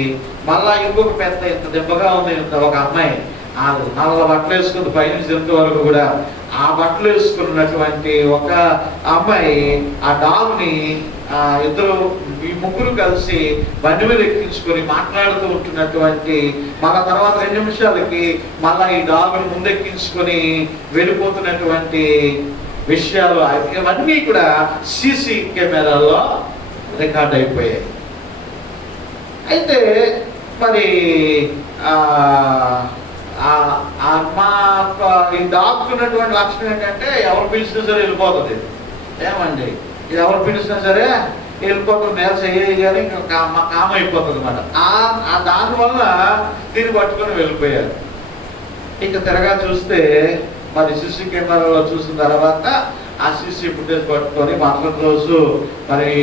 మళ్ళా ఇంకొక పెద్ద ఇంత దెబ్బగా ఉంది ఒక అమ్మాయి, ఆ నల్ల బట్టలు వేసుకుంది పైనుంచి ఎంత వరకు కూడా, ఆ బట్టలు వేసుకున్నటువంటి ఒక అమ్మాయి ఆ డాగ్ని ఇద్దరు, ఈ ముగ్గురు కలిసి బండి మీద ఎక్కించుకొని మాట్లాడుతూ ఉంటున్నటువంటి, మళ్ళా తర్వాత 2 నిమిషాలకి మళ్ళా ఈ డాగ్ను ముందెక్కించుకొని వెళ్ళిపోతున్నటువంటి విషయాలు ఇవన్నీ కూడా సీసీ కెమెరాలో రికార్డ్ అయిపోయాయి. అయితే మరి మా ఈ డాగ్ ఉన్నటువంటి లక్షణం ఏంటంటే ఎవరు పిలిచినా సరే వెళ్ళిపోతుంది. ఏమండి, ఇది ఎవరు పిలిచినా సరే వెళ్ళిపోతుంది, నేల చేయాలి కానీ కామ అయిపోతుంది అన్నమాట. దానివల్ల దీన్ని పట్టుకొని వెళ్ళిపోయారు. ఇక తిరగా చూస్తే మరి సీసీ కెమెరాలో చూసిన తర్వాత ఆ సీసీ ఫుటేజ్ పట్టుకొని మరుసటి రోజు మరి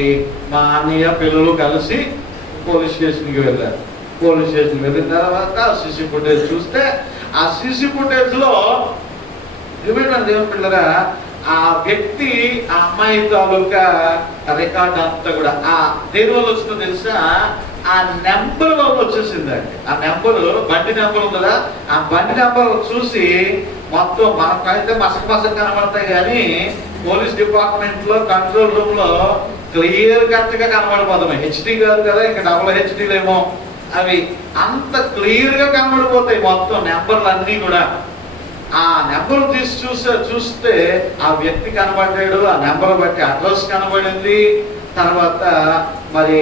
మా అన్నయ్య పిల్లలు కలిసి పోలీస్ స్టేషన్కి వెళ్ళారు. పోలీస్ స్టేషన్కి వెళ్ళిన తర్వాత సీసీ ఫుటేజ్ చూస్తే ఆ సీసీ ఫుటేజ్లో దేవుని పిల్లరా ఆ వ్యక్తి, ఆ అమ్మాయి తాలూకా రికార్డ్ అంతా కూడా దేని వల్ల వచ్చిందో తెలుసా? ఆ నెంబర్ వల్ల వచ్చేసిందండి. ఆ నెంబరు, బండి నెంబర్ ఉంది కదా, ఆ బండి నెంబర్ చూసి మొత్తం మనకైతే మసక కనబడతాయి, కానీ పోలీస్ డిపార్ట్మెంట్ లో కంట్రోల్ రూమ్ లో క్లియర్ కట్ గా కనబడిపోతాయి. హెచ్డి కాదు కదా, ఇంకా డబుల్ హెచ్డీలేమో, అవి అంత క్లియర్ గా కనబడిపోతాయి మొత్తం నెంబర్లు అన్నీ కూడా. ఆ నెంబర్ తీసి చూస్తే ఆ వ్యక్తి కనబడ్డాడు, ఆ నెంబర్ బట్టి అడ్రస్ కనబడింది. తర్వాత మరి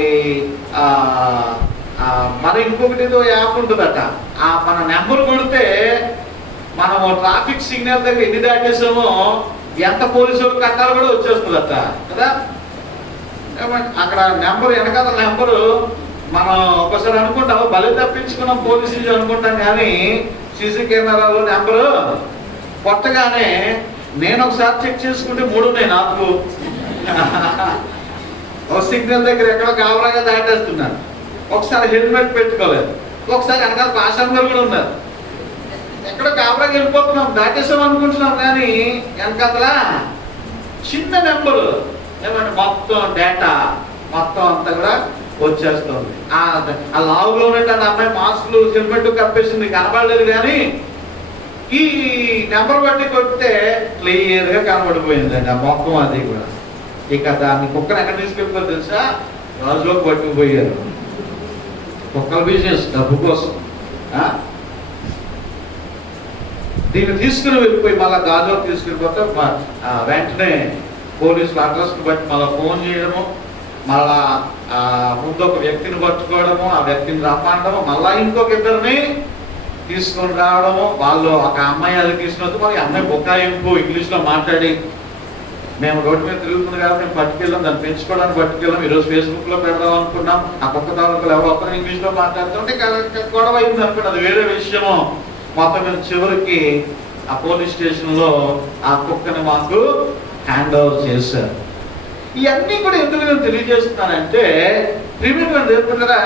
మరి ఇంకొకటి ఏదో యాప్ ఉంటుందట, మన నెంబర్ కొడితే మనము ట్రాఫిక్ సిగ్నల్ దగ్గర ఎన్ని దాటేసామో ఎంత పోలీసు వాళ్ళు కట్టాలో కూడా వచ్చేస్తుందట కదా. అక్కడ నెంబర్, వెనకాల నెంబరు మనం ఒకసారి అనుకుంటాము బలి తప్పించుకున్నాం పోలీసులు అనుకుంటాం, కానీ సీసీ కెమెరాలో నెంబరు కొట్టగానే నేను ఒకసారి చెక్ చేసుకుంటే 3 ఉన్నాయి నాకు. ఒక సిగ్నల్ దగ్గర ఎక్కడో కావరాగా దాటేస్తున్నాను, ఒకసారి హెల్మెట్ పెట్టుకోలేదు, ఒకసారి వెనకాల పాసెంజర్ కూడా ఉన్నారు, ఎక్కడో కావరాగా వెళ్ళిపోతున్నాం, దాటేసాం అనుకుంటున్నాం, కానీ వెనకాల చిన్న నెంబరు ఏమంటే మొత్తం డేటా మొత్తం అంతా కూడా వచ్చేస్తుంది. ఆ లావులో ఉన్నట్టు అమ్మాయి మాస్కులు హెల్మెట్ కప్పేసింది, కనబడలేదు, కానీ ఈ నెంబర్ బట్టి కొడితే క్లియర్ గా కనబడిపోయిందండి ఆ మొత్తం అది కూడా. ఇక దాన్ని కుక్కను ఎక్కడ తీసుకెళ్ళిపోయి తెలుసా? రాజులోకి పట్టుకుపోయారు. కుక్కల బిజినెస్ డబ్బు కోసం దీన్ని తీసుకుని వెళ్ళిపోయి మళ్ళీ గాజులోకి తీసుకెళ్ళిపోతే వెంటనే పోలీసులు అడ్రస్ని బట్టి మళ్ళీ ఫోన్ చేయడము, మళ్ళా ముందు ఒక వ్యక్తిని పట్టుకోవడము, ఆ వ్యక్తిని రమ్మడము, మళ్ళా ఇంకొక ఇద్దరిని తీసుకొని రావడము. వాళ్ళు ఒక అమ్మాయి అది తీసుకున్నది, మరి అమ్మాయి బొక్కాయింపు ఇంగ్లీష్లో మాట్లాడి, మేము రోడ్డు మీద తిరుగుతుంది కాబట్టి మేము పట్టుకెళ్ళాం, దాన్ని పెంచుకోవడానికి పట్టుకెళ్ళాం, ఈరోజు ఫేస్బుక్ లో పెడదాం అనుకున్నాం, ఆ కుక్క తాలూకులు ఎవరో ఒక్కరు ఇంగ్లీష్ లో మాట్లాడుతుంటే గొడవ అయింది అనుకోండి, అది వేరే విషయము. మొత్తం మీద చివరికి ఆ పోలీస్ స్టేషన్ లో ఆ కుక్కని మాకు హ్యాండ్ ఓవర్ చేశారు. ఇవన్నీ కూడా ఎందుకు నేను తెలియజేస్తున్నానంటే, ప్రియమైన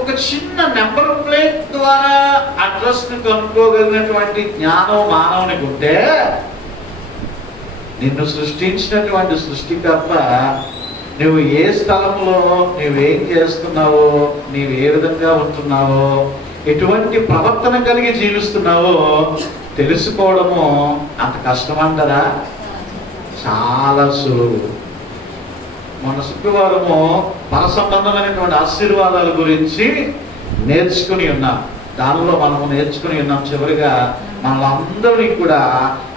ఒక చిన్న నెంబర్ ప్లేట్ ద్వారా అడ్రస్ ని కనుక్కోగలిగినటువంటి జ్ఞానం మానవునికి ఉంటే, నిన్ను సృష్టించినటువంటి సృష్టికర్త నువ్వు ఏ స్థలంలో నువ్వేం చేస్తున్నావో, నీవు ఏ విధంగా ఉంటున్నావో, ఎటువంటి ప్రవర్తన కలిగి జీవిస్తున్నావో తెలుసుకోవడము అంత కష్టమంటారా? చాలా సులువు. మన శుక్రవారము పర సంబంధమైనటువంటి ఆశీర్వాదాల గురించి నేర్చుకుని ఉన్నాం. దానిలో మనము నేర్చుకుని ఉన్నాం. చివరిగా మనలందరినీ కూడా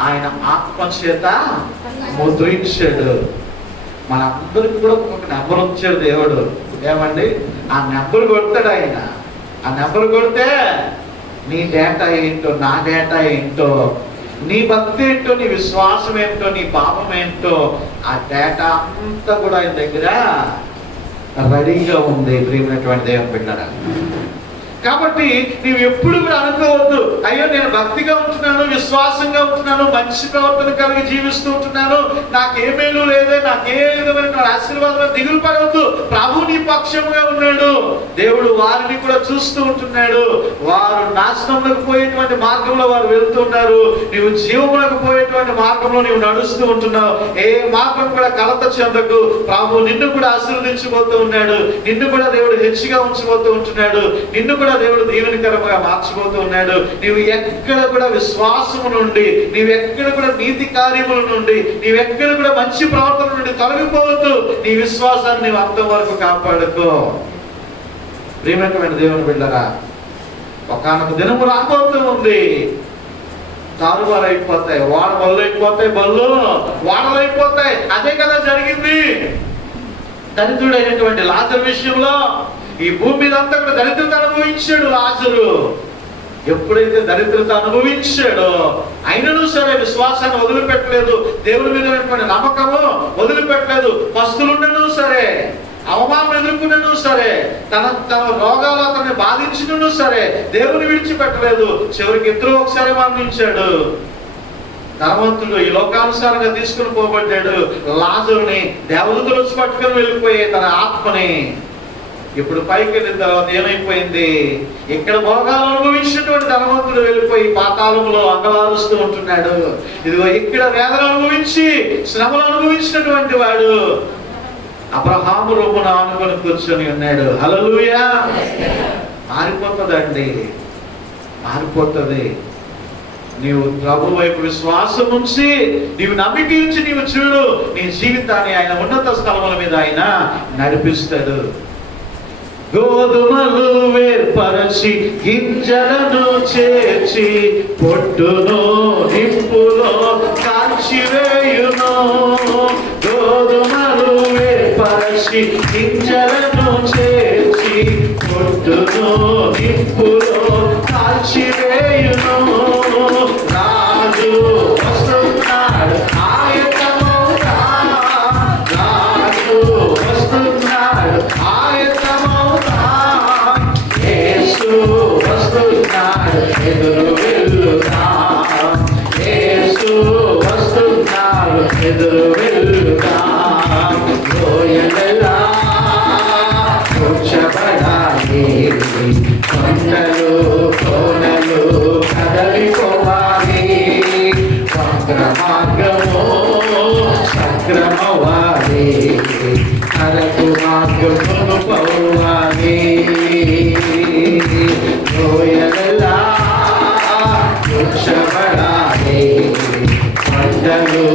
ఆయన ఆత్మచేత ముద్రించాడు. మనందరికి కూడా ఒక నెంబర్ ఉంచాడు దేవుడు. ఏమండి? ఆ నెంబర్ కొడతాడు ఆయన. ఆ నెంబర్ కొడితే నీ డేటా ఏంటో, నా డేటా ఏంటో, నీ భక్తి ఏంటో, నీ విశ్వాసం ఏంటో, నీ పాపం ఏంటో, ఆ డేటా అంతా కూడా ఆయన దగ్గర రెడీగా ఉంది. ప్రియమైనటువంటి దేవుని బిడ్డలారా, కాబట్టి నీవు ఎప్పుడు కూడా అనుకోవద్దు, అయ్యో నేను భక్తిగా ఉంటున్నాను, విశ్వాసంగా ఉంటున్నాను, మంచి ప్రవర్తన కలిగి జీవిస్తూ ఉంటున్నాను, నాకేమేలు లేదే, నాకే విధమైన ఆశీర్వాదం, దిగులు పడవద్దు. ప్రభు నీ పక్షంగా ఉన్నాడు. దేవుడు వారిని కూడా చూస్తూ ఉంటున్నాడు. వారు నాశనంలోకి పోయేటువంటి మార్గంలో వారు వెళ్తున్నారు, నీవు జీవములకు పోయేటువంటి మార్గంలో నీవు నడుస్తూ ఉంటున్నావు. ఏ మార్గం కూడా కలత చెందకు. ప్రభు నిన్ను కూడా ఆశీర్వదించబోతూ ఉన్నాడు, నిన్ను కూడా దేవుడు హెచ్చుగా ఉంచబోతూ ఉంటున్నాడు, నిన్ను కూడా దేవుడు దీవెనకరంగా మార్చబోతూ ఉన్నాడు. నీవు ఎక్కడ కూడా విశ్వాసము నుండి, నీవెక్కడ కూడా నీతి కార్యముల నుండి, నీవెక్కడ కూడా మంచి ప్రవర్తన నుండి తొలగిపోవద్దు. నీ విశ్వాసాన్ని నీవు అంతం వరకు కాపాడుకో. ప్రియమైన దేవుని బిడ్డలారా, ఒకానొక దినము రాబోతూ ఉంది. తారుమారు అయిపోతాయి, బళ్ళు అయిపోతాయి, బళ్ళు వాడలు అయిపోతాయి. అదే కదా జరిగింది దరిద్రుడైనటువంటి లాజరు విషయంలో. ఈ భూమి మీద అంతా కూడా దరిద్రత అనుభవించాడు లాజరు. ఎప్పుడైతే దరిద్రత అనుభవించాడో అయినను సరే విశ్వాసాన్ని వదిలిపెట్టలేదు, దేవుని మీద నమ్మకము వదిలిపెట్టలేదు. పస్తులుండను సరే, అవమానం ఎదుర్కొనను సరే, తన రోగాలు అతన్ని బాధించినను సరే దేవుని విడిచిపెట్టలేదు. చివరికి ఇద్దరు ఒకసారి మరణించాడు. ధనవంతుడు ఈ లోకానుసారంగా తీసుకుని పోబడ్డాడు. లాజరుని దేవదూతలు పట్టుకొని వెళ్ళిపోయే తన ఆత్మని. ఇప్పుడు పైకి వెళ్ళిన తర్వాత ఏమైపోయింది? ఇక్కడ భోగాలు అనుభవించినటువంటి ధనవంతుడు వెళ్ళిపోయి పాతాళంలో అంగలారుస్తూ ఉంటున్నాడు. ఇదిగో ఇక్కడ వేదన అనుభవించి శ్రమలు అనుభవించినటువంటి వాడు అబ్రహాము రొమ్మున ఆనుకొని కూర్చొని ఉన్నాడు. హల్లెలూయా. మారిపోతుందండి, మారిపోతుంది. నీవు ప్రభు వైపు విశ్వాసం ఉంచి, నీవు నమ్మిక ఉంచి నీవు చూడు, నీ జీవితాన్ని ఆయన ఉన్నత స్థలముల మీద ఆయన నడిపిస్తాడు. గోధుమలు వేర్పరచి గింజలను చేర్చి పొట్టును నిప్పులో కాల్చివేయును. గోధుమలు వేర్పరచి గింజలను చేర్చి పొట్టును నిప్పులో కాల్చివేయును. రాజు వస్తున్నాడు ఆయతమౌతా, రాజు వస్తున్నాడు ఆయతమౌతా, యేసు వస్తున్నాడు ఎదురు వెళ్లుదాం, యేసు వస్తున్నాడు ఎదురు వెళ్లుదాం. లోయలెల్లా కూర్చబడాలి, కొండలు కోనలు కదలిపోవాలి, వక్ర మార్గము సక్రమవాలి, అరకు మార్గమును పోవాలి. లోయలెల్లా కూర్చబడాలి, కొండలు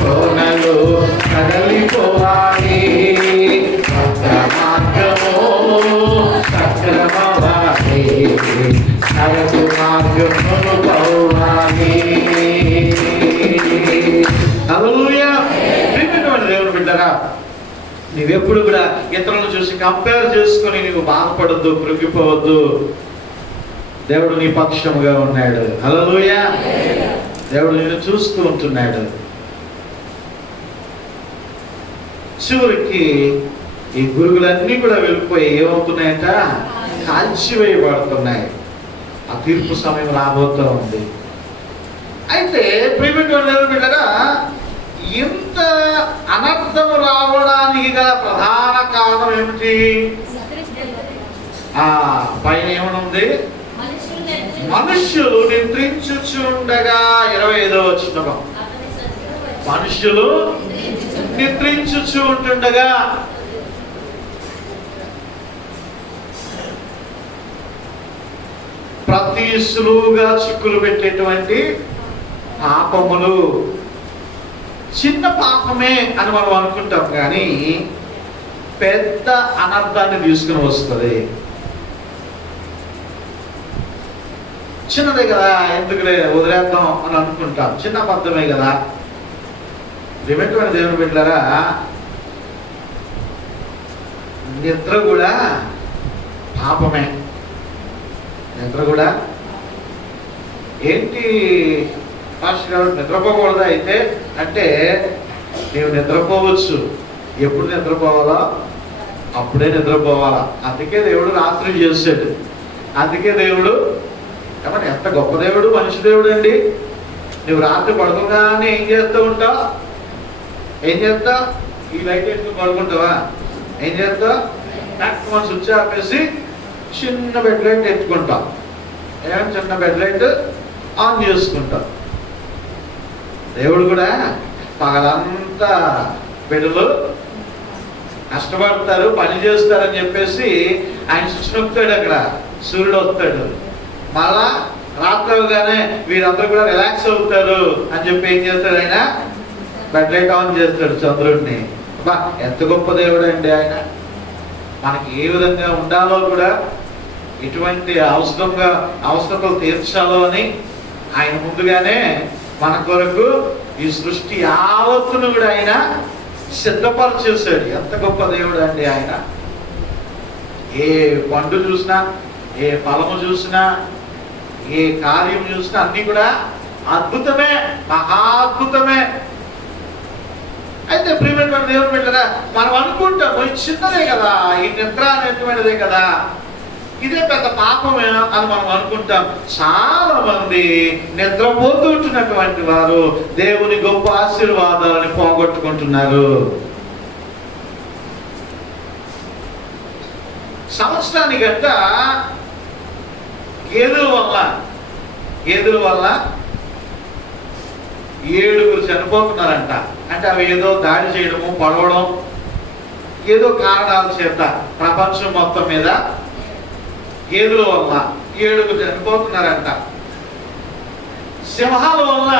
కోనలు కదలిపోవాలి, వక్ర మార్గము సక్రమవాలి, అరకు మార్గమును పోవాలి. హల్లెలూయా. ప్రియమైన దేవుని బిడ్డలారా, నీవెప్పుడు కూడా ఇతరులను చూసి కంపేర్ చేసుకొని నీవు బాధపడద్దు, కృంగిపోవద్దు. దేవుడు నీ పక్షముగా ఉన్నాడు. హల్లెలూయా. దేవుడు నిన్ను చూస్తూ ఉంటున్నాడు. చివరికి ఈ గురుగులన్నీ కూడా వెళ్ళిపోయి ఏమవుతున్నాయట? కాల్చివేయబడుతున్నాయి. ఆ తీర్పు సమయం రాబోతూ ఉంది. అయితే ప్రియమైన బిడ్డగా, ఇంత అనర్థం రావడానికి గల ప్రధాన కారణం ఏమిటి? పైన ఏమనుంది? మనుష్యులు నిద్రించుచుండగా. 25వ వచనం, మనుష్యులు నిద్రించుచు ఉంటుండగా. ప్రతి సులువుగా చిక్కులు పెట్టేటువంటి పాపములు చిన్న పాపమే అని మనం అనుకుంటాం, కానీ పెద్ద అనర్థాన్ని తీసుకుని వస్తుంది. చిన్నదే కదా, ఎందుకులే వదిలేద్దాం అని అనుకుంటాం, చిన్న అబద్ధమే కదా. ప్రియమైన దేవుని బిడ్డలారా, నిద్ర కూడా పాపమే. నిద్ర కూడా ఏంటి? పాస్టర్ గారు నిద్రపోకూడదా అయితే అంటే, నీవు నిద్రపోవచ్చు, ఎప్పుడు నిద్రపోవాలా అప్పుడే నిద్రపోవాలా. అందుకే దేవుడు రాత్రి చేశాడు. అందుకే దేవుడు ఏమన్నా ఎంత గొప్ప దేవుడు, మనిషి దేవుడు అండి. నువ్వు రాత్రి పడుకోగానే ఏం చేస్తూ ఉంటావు? ఏం చేస్తావు? ఈ లైట్ వేసుకుని పడుకుంటావా? ఏం చేస్తావు? మన స్విచ్ ఆపేసి చిన్న బెడ్ లైట్ ఎత్తుకుంటాం. చిన్న బెడ్ లైట్ ఆన్ చేసుకుంటాం. దేవుడు కూడా పగలంతా బిడ్డలు కష్టపడతారు, పని చేస్తారని చెప్పేసి ఆయన స్విచ్ నొక్కుతాడు. అక్కడ సూర్యుడు వస్తాడు. మళ్ళా రాత్రి అవగానే వీరందరూ కూడా రిలాక్స్ అవుతారు అని చెప్పి ఏం చేస్తాడు? ఆయన బెడ్ లైట్ ఆన్ చేస్తాడు చంద్రుడిని. బా ఎంత గొప్ప దేవుడు అండి ఆయన. మనకి ఏ విధంగా ఉండాలో కూడా, ఎటువంటి అవసరతలు తీర్చాలో అని ఆయన ముందుగానే మన కొరకు ఈ సృష్టి యావత్తును కూడా ఆయన సిద్ధపరచేశాడు. ఎంత గొప్ప దేవుడు అండి ఆయన. ఏ పండు చూసినా, ఏ ఫలము చూసినా, ఏ కార్యం చూసినా అన్ని కూడా అద్భుతమే, మహా అద్భుతమే. అయితే ప్రియమైనటువంటి దేవుని బిడ్డలారా, మనం అనుకుంటాం చిన్నదే కదా, ఈ నిద్ర అనేటువంటిదే కదా, ఇదే పెద్ద పాపమే అని మనం అనుకుంటాం. చాలా మంది నిద్రపోతుంటున్నటువంటి వారు దేవుని గొప్ప ఆశీర్వాదాలను పోగొట్టుకుంటున్నారు. సంవత్సరానికంట గేదెల వల్ల 7 చనిపోతున్నారంట. అంటే అవి ఏదో దాడి చేయడము, పడవడం, ఏదో కారణాల చేత ప్రపంచం మొత్తం మీద గేదెల వల్ల 7 చనిపోతున్నారంట. సింహాల వల్ల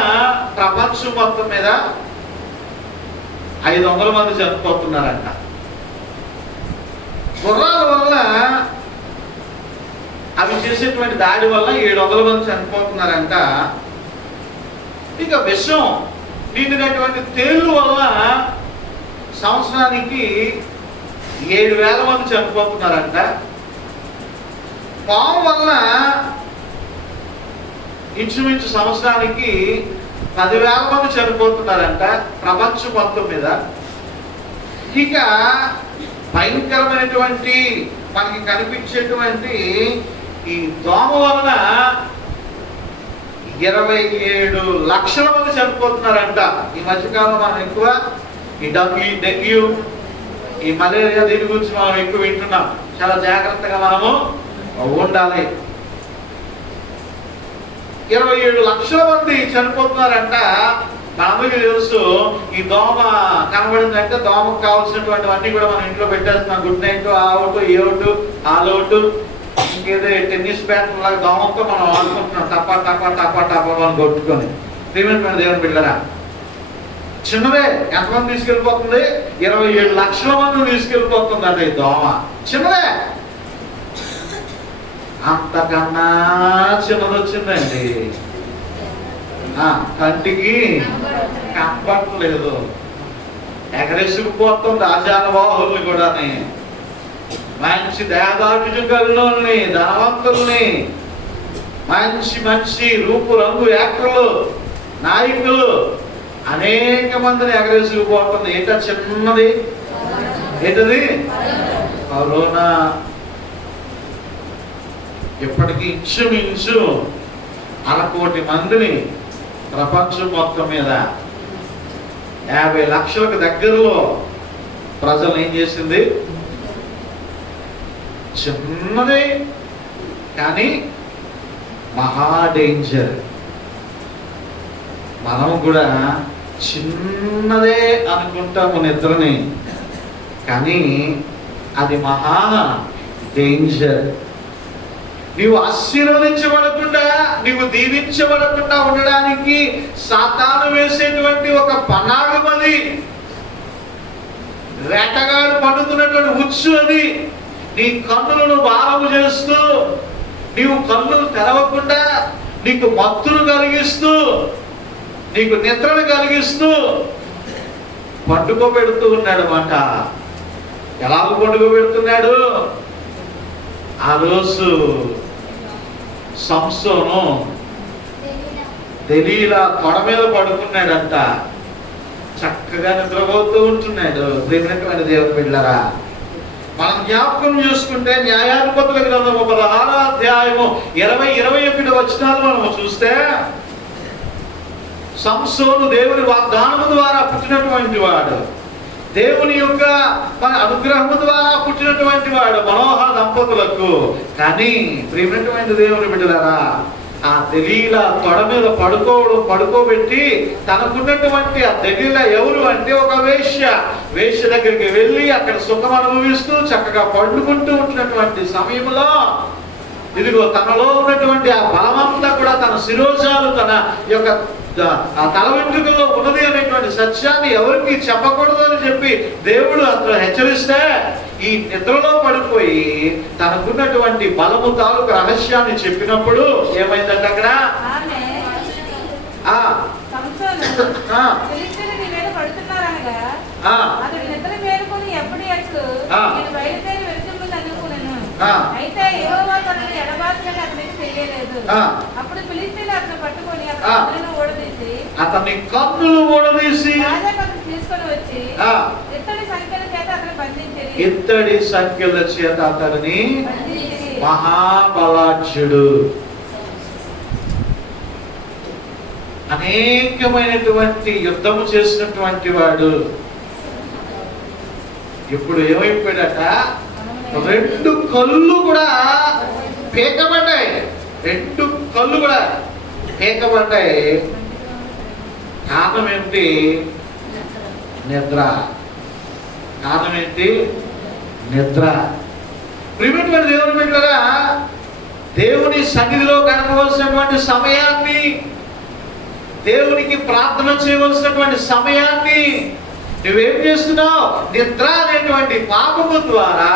ప్రపంచం మొత్తం మీద 500 మంది చనిపోతున్నారంట. గుర్రాల వల్ల అవి చేసేటువంటి దాడి వల్ల 700 మంది చనిపోతున్నారంట. ఇక విషం నిండినటువంటి తేళ్లు వల్ల సంవత్సరానికి 7,000 మంది చనిపోతున్నారంట. పాము వల్ల ఇంచుమించు సంవత్సరానికి 10,000 మంది చనిపోతున్నారంట ప్రపంచం మొత్తం మీద. ఇక భయంకరమైనటువంటి మనకి కనిపించేటువంటి ఈ దోమ వలన 27 లక్షల మంది చనిపోతున్నారంట. ఈ మధ్యకాలంలో మనం ఎక్కువ ఈ డెంగ్యూ, ఈ మలేరియా, దీని గురించి మనం ఎక్కువ వింటున్నాం. చాలా జాగ్రత్తగా మనము ఉండాలి. 27 లక్షల మంది చనిపోతున్నారంట. మనందరికీ తెలుసు, ఈ దోమ కనబడిందంటే దోమకు కావాల్సినటువంటివన్నీ కూడా మనం ఇంట్లో పెట్టేస్తున్నాం. గుడ్ నైట్, అవుట్, ఏ అవుట్, ఆల్ అవుట్, ఇంకేదో టెన్నిస్ బ్యాట్ లాగా దోమతో మనం ఆడుకుంటున్నాం. టపా టపా టపా టపా మనం కొట్టుకొని. ప్రియమైన దేవుని బిడ్డలారా, చిన్నదే ఎంతమంది తీసుకెళ్ళిపోతుంది? 27 లక్షల మంది తీసుకెళ్ళిపోతుందంట ఈ దోమ. చిన్నదే, అంతకన్నా చిన్నది వచ్చిందండి. కంటికి కనపడలేదు, ఎగరేసుకుపోతుంది ఆజానుబాహుల్ని కూడా. మంచి దేహదార్ఢ్యం కలిగినోళ్ళని, ధనవంతుల్ని, మంచి మంచి రూపు రంగు యాక్టర్లు, నాయకులు అనేక మందిని ఎగరేసుకుపోతుంది. ఏంటో చిన్నది, ఏంటది? కరోనా. ఇప్పటికీ ఇంచుమించు 1 కోటి మందిని ప్రపంచం మొత్తం మీద 50 లక్షలకు దగ్గరలో ప్రజలు ఏం చేసింది? చిన్నది కానీ మహా డేంజర్. మనం కూడా చిన్నదే అనుకుంటాము నిద్రని, కానీ అది మహా డేంజర్. నీవు ఆశీర్వదించబడకుండా, నీవు దీవించబడకుండా ఉండడానికి సాతాను వేసేటువంటి ఒక పన్నాగం అది. వేటగాడు పడుతున్నటువంటి ఉచ్చు అది. నీ కన్నులను భారము చేస్తూ, నీవు కన్నులు తెరవకుండా నీకు మత్తును కలిగిస్తూ, నీకు నిద్రను కలిగిస్తూ పండుకోబెడుతూ ఉన్నాడు అన్నమాట. ఎలా పండుకోబెడుతున్నాడు? ఆ రోజు సంసోను దెలీలా తొడ మీద పడుకున్నాడంట. చక్కగా నిద్రపోతూ ఉంటున్నాడు. ప్రియమైనటువంటి దేవుని బిడ్డలారా, మనం జ్ఞాపకం చేసుకుంటే న్యాయాధిపతుల గ్రంథము 16వ అధ్యాయము 20-21 వచనాలు మనం చూస్తే, సంసోను దేవుని వాగ్దానము ద్వారా పుట్టినటువంటి వాడు, దేవుని యొక్క మన అనుగ్రహము ద్వారా పుట్టినటువంటి వాడు మనోహ దంపతులకు. కానీ ప్రియమైనటువంటి దేవుని బిడ్డలారా, ఆ దెలీలా తొడ మీద పడుకోబెట్టి తనకున్నటువంటి ఆ దెలీలా ఎవరు అంటే ఒక వేశ్య దగ్గరికి వెళ్ళి అక్కడ సుఖం అనుభవిస్తూ చక్కగా పండుకుంటూ ఉంటున్నటువంటి సమయంలో, ఇదిగో తనలో ఉన్నటువంటి ఆ బలమంతా కూడా తన శిరోజాలు తన యొక్క ఆ తల వెంట్రుకల్లో ఉన్నది అనేటువంటి సత్యాన్ని ఎవరికి చెప్పకూడదు అని చెప్పి దేవుడు అతను హెచ్చరిస్తే, ఈ నిద్రలో పడిపోయి తనకున్నటువంటి బలము తాలూకు రహస్యాన్ని చెప్పినప్పుడు ఏమైందంటే అక్కడ అయితే యెహోవా తనని ఎడబాటుగా అతనికి తెలియలేదు. అప్పుడు ఫిలిష్తీయులు అతన్ని పట్టుకొని అతని కన్నులు ఊడదీసి తీసుకొని వచ్చి ఇత్తడి సంఖ్యల చేత అతన్ని బంధించారు. ఇత్తడి సంఖ్యల చేత అతనిని మహాబలాఢ్యుడు, అనేకమైనటువంటి యుద్ధము చేసినటువంటి వాడు ఇప్పుడు ఏమైపోయాడట, 2 కళ్ళు కూడా పీకబడ్డాయి. 2 కళ్ళు కూడా పీకబడ్డాయి. కారణం ఏంటి? నిద్ర. కారణం ఏంటి? నిద్ర. ప్రియమైనటువంటి దేవుని బిడ్డలారా, దేవుని సన్నిధిలో గడపవలసినటువంటి సమయాన్ని, దేవునికి ప్రార్థన చేయవలసినటువంటి సమయాన్ని నువ్వేం చేస్తున్నావు? నిద్ర అనేటువంటి పాపము ద్వారా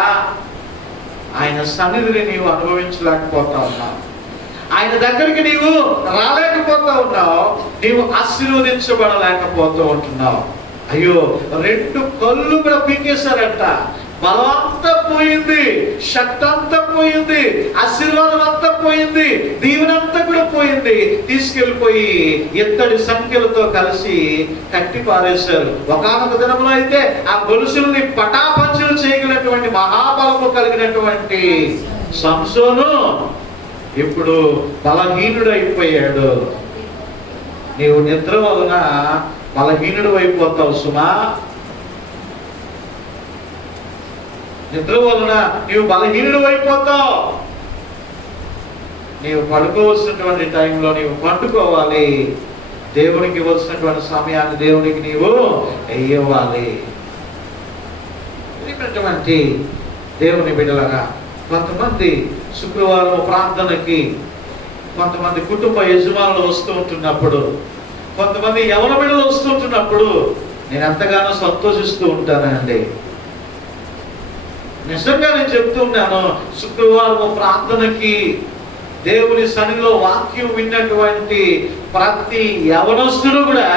ఆయన సన్నిధిని నీవు అనుభవించలేకపోతా ఉన్నావు. ఆయన దగ్గరికి నీవు రాలేకపోతా ఉన్నావు. నీవు ఆశీర్వదించబడలేకపోతూ ఉంటున్నావు. అయ్యో, 2 కళ్ళు కూడా పీకేశారంట. బలం అంతా పోయింది, శక్తి అంతా పోయింది, ఆశీర్వాదం అంతా పోయింది, దీవెనంతా కూడా పోయింది. తీసుకెళ్ళిపోయి ఇత్తడి సంఖ్యలతో కలిసి కట్టి పారేశారు. ఒకానొక దినంలో అయితే ఆ గొలుసుల్ని పటాపంచులు చేయగలిగినటువంటి మహాబలము కలిగినటువంటి సంసోను ఇప్పుడు బలహీనుడు అయిపోయాడు. నీవు నిద్ర వలన బలహీనుడు అయిపోతావు సుమా. నిద్ర వలన నీవు బలహీనుడు అయిపోతావు. నీవు పడుకోవలసినటువంటి టైంలో నీవు పండుకోవాలి. దేవునికి ఇవ్వాల్సినటువంటి సమయాన్ని దేవునికి నీవు ఇవ్వాలి. దేవుని బిడ్డలారా, కొంతమంది శుక్రవారం ప్రార్థనకి, కొంతమంది కుటుంబ యజమానులు వస్తూ ఉంటున్నప్పుడు, కొంతమంది యవన బిడ్డలు వస్తూ ఉంటున్నప్పుడు నేను ఎంతగానో సంతోషిస్తూ ఉంటానండి. నిజంగా నేను చెప్తూ ఉన్నాను, శుక్రవారం ప్రార్థనకి దేవుని సన్నిధిలో వాక్యం విన్నటువంటి ప్రతి యవనస్తుడు కూడా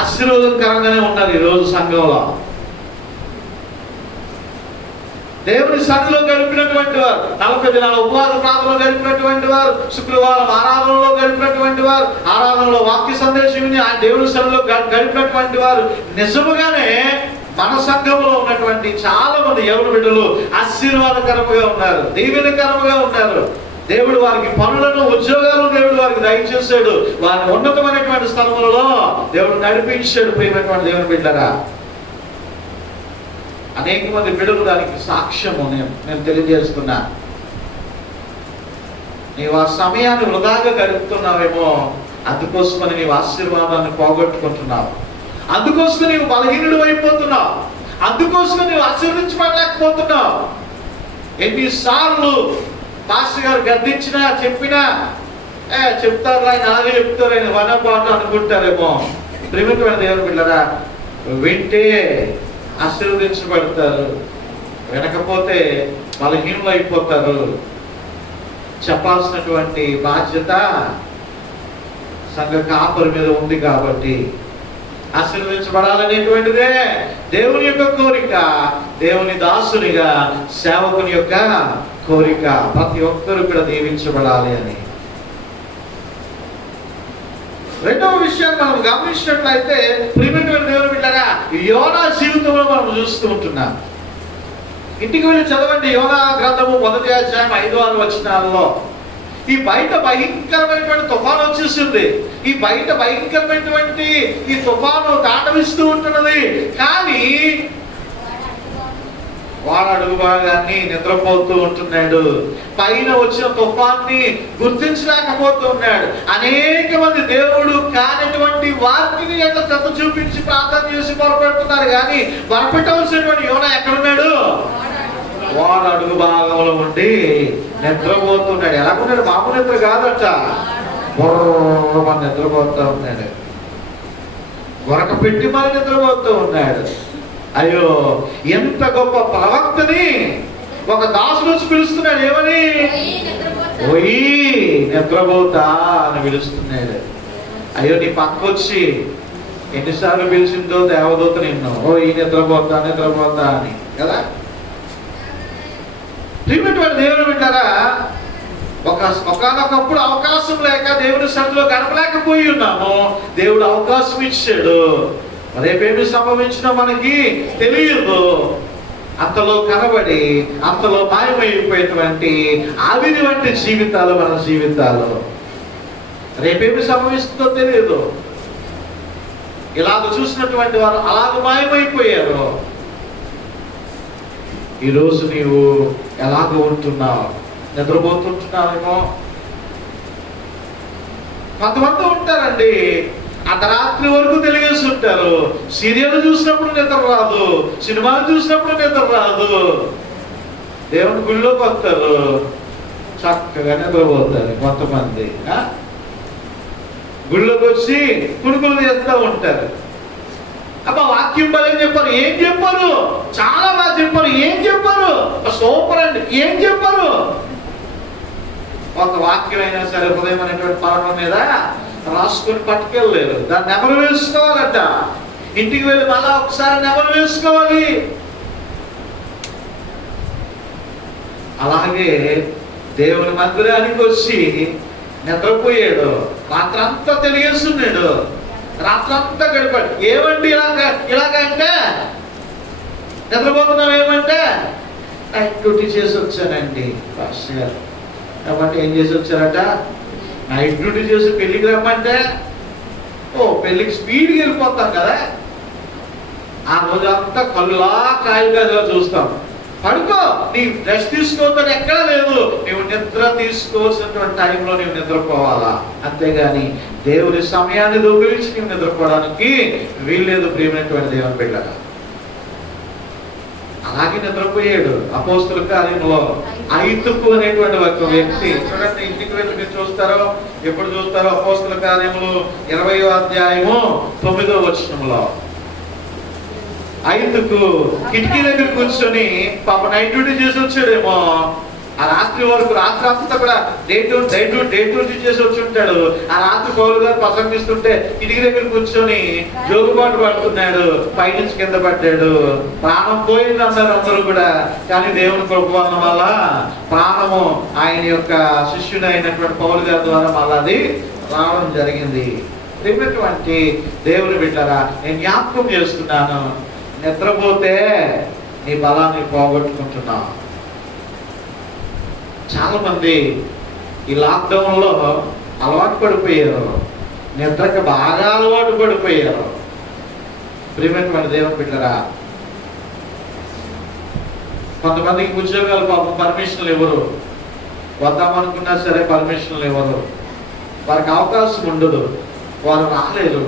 ఆశీర్వాదకరంగానే ఉన్నారు. ఈరోజు సంఘంలో దేవుని సన్నిధిలో గడిపినటువంటి వారు, 40 దినాల ఉపవాస ప్రార్థనలో గడిపినటువంటి వారు, శుక్రవారం ఆరాధనలో గడిపినటువంటి వారు, ఆరాధనలో వాక్య సందేశం విని ఆ దేవుని సన్నిధిలో గడిపినటువంటి వారు నిజముగానే మన సంఘంలో ఉన్నటువంటి చాలా మంది యవన బిడ్డలు ఆశీర్వాదకరంగా ఉన్నారు, దీవెనకరంగా ఉన్నారు. దేవుడు వారికి పనులను, ఉద్యోగాలను దేవుడు వారికి దయచేశాడు. వారిని ఉన్నతమైనటువంటి స్థలములలో దేవుడు నడిపించాడు. ప్రియమైనటువంటి దేవుని బిడ్డలారా, అనేక మంది బిడ్డలు దానికి సాక్ష్యము నేను తెలియజేస్తున్నా. నీవు ఆ సమయాన్ని వృధాగా గడుపుతున్నావేమో, అందుకోసమని నీవు ఆశీర్వాదాన్ని పోగొట్టుకుంటున్నావు. అందుకోసం నీవు బలహీనుడు అయిపోతున్నావు. అందుకోసం నీవు ఆశీర్వించబడలేకపోతున్నావు. ఎన్నిసార్లు మాస్టర్ గారు గద్దించినా చెప్పినా చెప్తారు, ఆయన అలాగే చెప్తారు, ఆయన వనపాటు అనుకుంటారేమో. ప్రియమైనటువంటి దేవుని బిడ్డలారా, వింటే ఆశీర్వదించబడతారు, వినకపోతే బలహీనులు అయిపోతారు. చెప్పాల్సినటువంటి బాధ్యత సంఘ కాపరి మీద ఉంది కాబట్టి ఆశీర్వదించబడాలనేటువంటిదే దేవుని యొక్క కోరిక, దేవుని దాసునిగా సేవకుని యొక్క కోరిక. ప్రతి ఒక్కరు కూడా దీవించబడాలి అని. రెండవ విషయాన్ని మనం గమనించినట్లయితే ప్రియమైన దేవుని బిడ్డలారా, యోనా జీవితంలో మనం చూస్తూ ఉంటున్నాం. ఇంటికి వెళ్ళి చదవండి యోనా గ్రంథము 1వ అధ్యాయం 5-6 వచనాలలో. ఈ బయట భయంకరమైనటువంటి తుఫాను వచ్చేసింది. ఈ బయట భయంకరమైనటువంటి ఈ తుఫాను దాటవిస్తూ ఉంటున్నది. కానీ వాడు అడుగు భాగాన్ని నిద్రపోతూ ఉంటున్నాడు. పైన వచ్చిన తుఫాన్ని గుర్తించలేకపోతూ ఉన్నాడు. అనేక మంది దేవుడు కానిటువంటి వాటిని ఎంత శ్రద్ధ చూపించి ప్రార్థన చేసి మొరపెడుతున్నారు. కానీ మొరపెట్టవలసినటువంటి యోనా ఎక్కడున్నాడు? వాడు అడుగు భాగంలో ఉండి నిద్రపోతున్నాడు. ఎలాగున్నాడు? మామూలు నిద్ర కాదట, నిద్రపోతూ ఉన్నాడు. గొరక పెట్టి మరి నిద్రపోతూ ఉన్నాడు. అయ్యో, ఎంత గొప్ప ప్రవక్తని ఒక దాసుడు వచ్చి పిలుస్తున్నాడు. ఏమని? ఓయి నిద్రపోతా అని పిలుస్తున్నాడు. అయ్యో, నీ పక్కొచ్చి ఎన్నిసార్లు పిలిచిందో దేవదూత నిన్ను, ఓ ఈ నిద్రపోతా నిద్రపోతా అని కదా. ప్రియమైనటువంటి దేవుని వింటారా, ఒకనొకప్పుడు అవకాశం లేక దేవుని సన్నిధిలో గడపలేకపోయి ఉన్నాము. దేవుడు అవకాశం ఇచ్చాడు. రేపేమి సంభవించినా మనకి తెలియదు. అంతలో కనబడి అంతలో మాయమైపోయేటువంటి ఆవిరి వంటి జీవితాలు మన జీవితాలు. రేపేమి సంభవిస్తుందో తెలియదు. ఇలాగ చూసినటువంటి వారు అలాగ మాయమైపోయారు. ఈరోజు నీవు ఎలాగ ఉంటున్నావు? నిద్రపోతుంటున్నావేమో. కొంతమంది ఉంటారండి, అర్ధరాత్రి వరకు తెలియజేసి ఉంటారు. సీరియల్ చూసినప్పుడు నిద్ర రాదు, సినిమాలు చూసినప్పుడు నిద్ర రాదు. దేవుని గుళ్ళోకి వస్తారు, చక్కగా నిద్రపోతారు. కొంతమంది గుళ్ళోకి వచ్చి కుడుకులు చేస్తూ ఉంటారు. అబ్బా, వాక్యం బలం చెప్పారు. ఏం చెప్పారు? చాలా బాగా చెప్పారు. ఏం చెప్పారు? సూపర్ అండి. ఏం చెప్పారు? ఒక వాక్యం అయినా సరే హృదయం అనేటువంటి పర్వం మీద రాసుకొని పట్టుకెళ్ళలేరు. దాన్ని నెమరు వేసుకోవాలట. ఇంటికి వెళ్ళి మళ్ళా ఒకసారి నెమరు వేసుకోవాలి. అలాగే దేవుని మందిరానికి వచ్చి నిద్రపోయాడు. రాత్రంతా తెలియజేస్తున్నాడు. రాత్రంతా గడిపాడు. ఏమండి ఇలాగంటే నిద్రపోతున్నావు? ఏమంటే నైట్ డ్యూటీ చేసి వచ్చానండి పాస్టర్ గారు. కాబట్టి ఏం చేసి వచ్చారట? నైట్ డ్యూటీ చేసి పెళ్లికి రమ్మంటే, పెళ్లికి స్పీడ్కి వెళ్ళిపోతాం కదా. ఆ రోజంతా కళ్ళులా కాయలుగా చూస్తాం. పడుకో, నీ రెస్ట్ తీసుకోవద్దని ఎక్కడా లేదు. నీవు నిద్ర తీసుకోవాల్సినటువంటి టైంలో నీవు నిద్రపోవాలా. అంతేగాని దేవుని సమయాన్ని దొంగిలించి నీవు నిద్రపోవడానికి వీల్లేదు. ప్రియమైనటువంటి దేవుని బిడ్డగా అలాగే నిద్రపోయాడు. అపోస్తుల కార్యంలో ఐతుకు అనేటువంటి ఒక వ్యక్తి, చూడండి ఇంటికి వెళ్ళి మీరు చూస్తారో ఎప్పుడు చూస్తారో, అపోస్తుల కార్యములు 20వ అధ్యాయము 9వ వచనంలో ఐతుకు కిటికీ దగ్గర కూర్చొని పాప నైట్ డ్యూటీ చేసి వచ్చాడేమో. ఆ రాత్రి వరకు రాత్రి అంతా కూడా డే డ్యూటీ చేసి వచ్చి ఉంటాడు. ఆ రాత్రి పౌలు గారు ప్రసంగిస్తుంటే కిటికీ దగ్గర కూర్చొని జోగుబాటు పడుతున్నాడు. పైనుంచి కింద పడ్డాడు. ప్రాణం పోయింది అన్నారు అందరూ కూడా. కానీ దేవుని కృప వల్ల ప్రాణము ఆయన యొక్క శిష్యుడు అయినటువంటి పౌలు గారి ద్వారా మళ్ళీ అది రావడం జరిగింది. ప్రియమైనటువంటి దేవుని బిడ్డరా, నేను జ్ఞాపకం చేస్తున్నాను, నిద్రపోతే నీ బలాన్ని పోగొట్టుకుంటున్నావు. చాలా మంది ఈ లాక్డౌన్లో అలవాటు పడిపోయారు. నిద్రకు బాగా అలవాటు పడిపోయారు. ప్రియమైనటువంటి దేవుని బిడ్డరా, కొంతమందికి ఉద్యోగాలు పాపం పర్మిషన్లు ఇవ్వరు. వద్దామనుకున్నా సరే పర్మిషన్లు ఇవ్వరు. వారికి అవకాశం ఉండదు. వారు రాలేరు.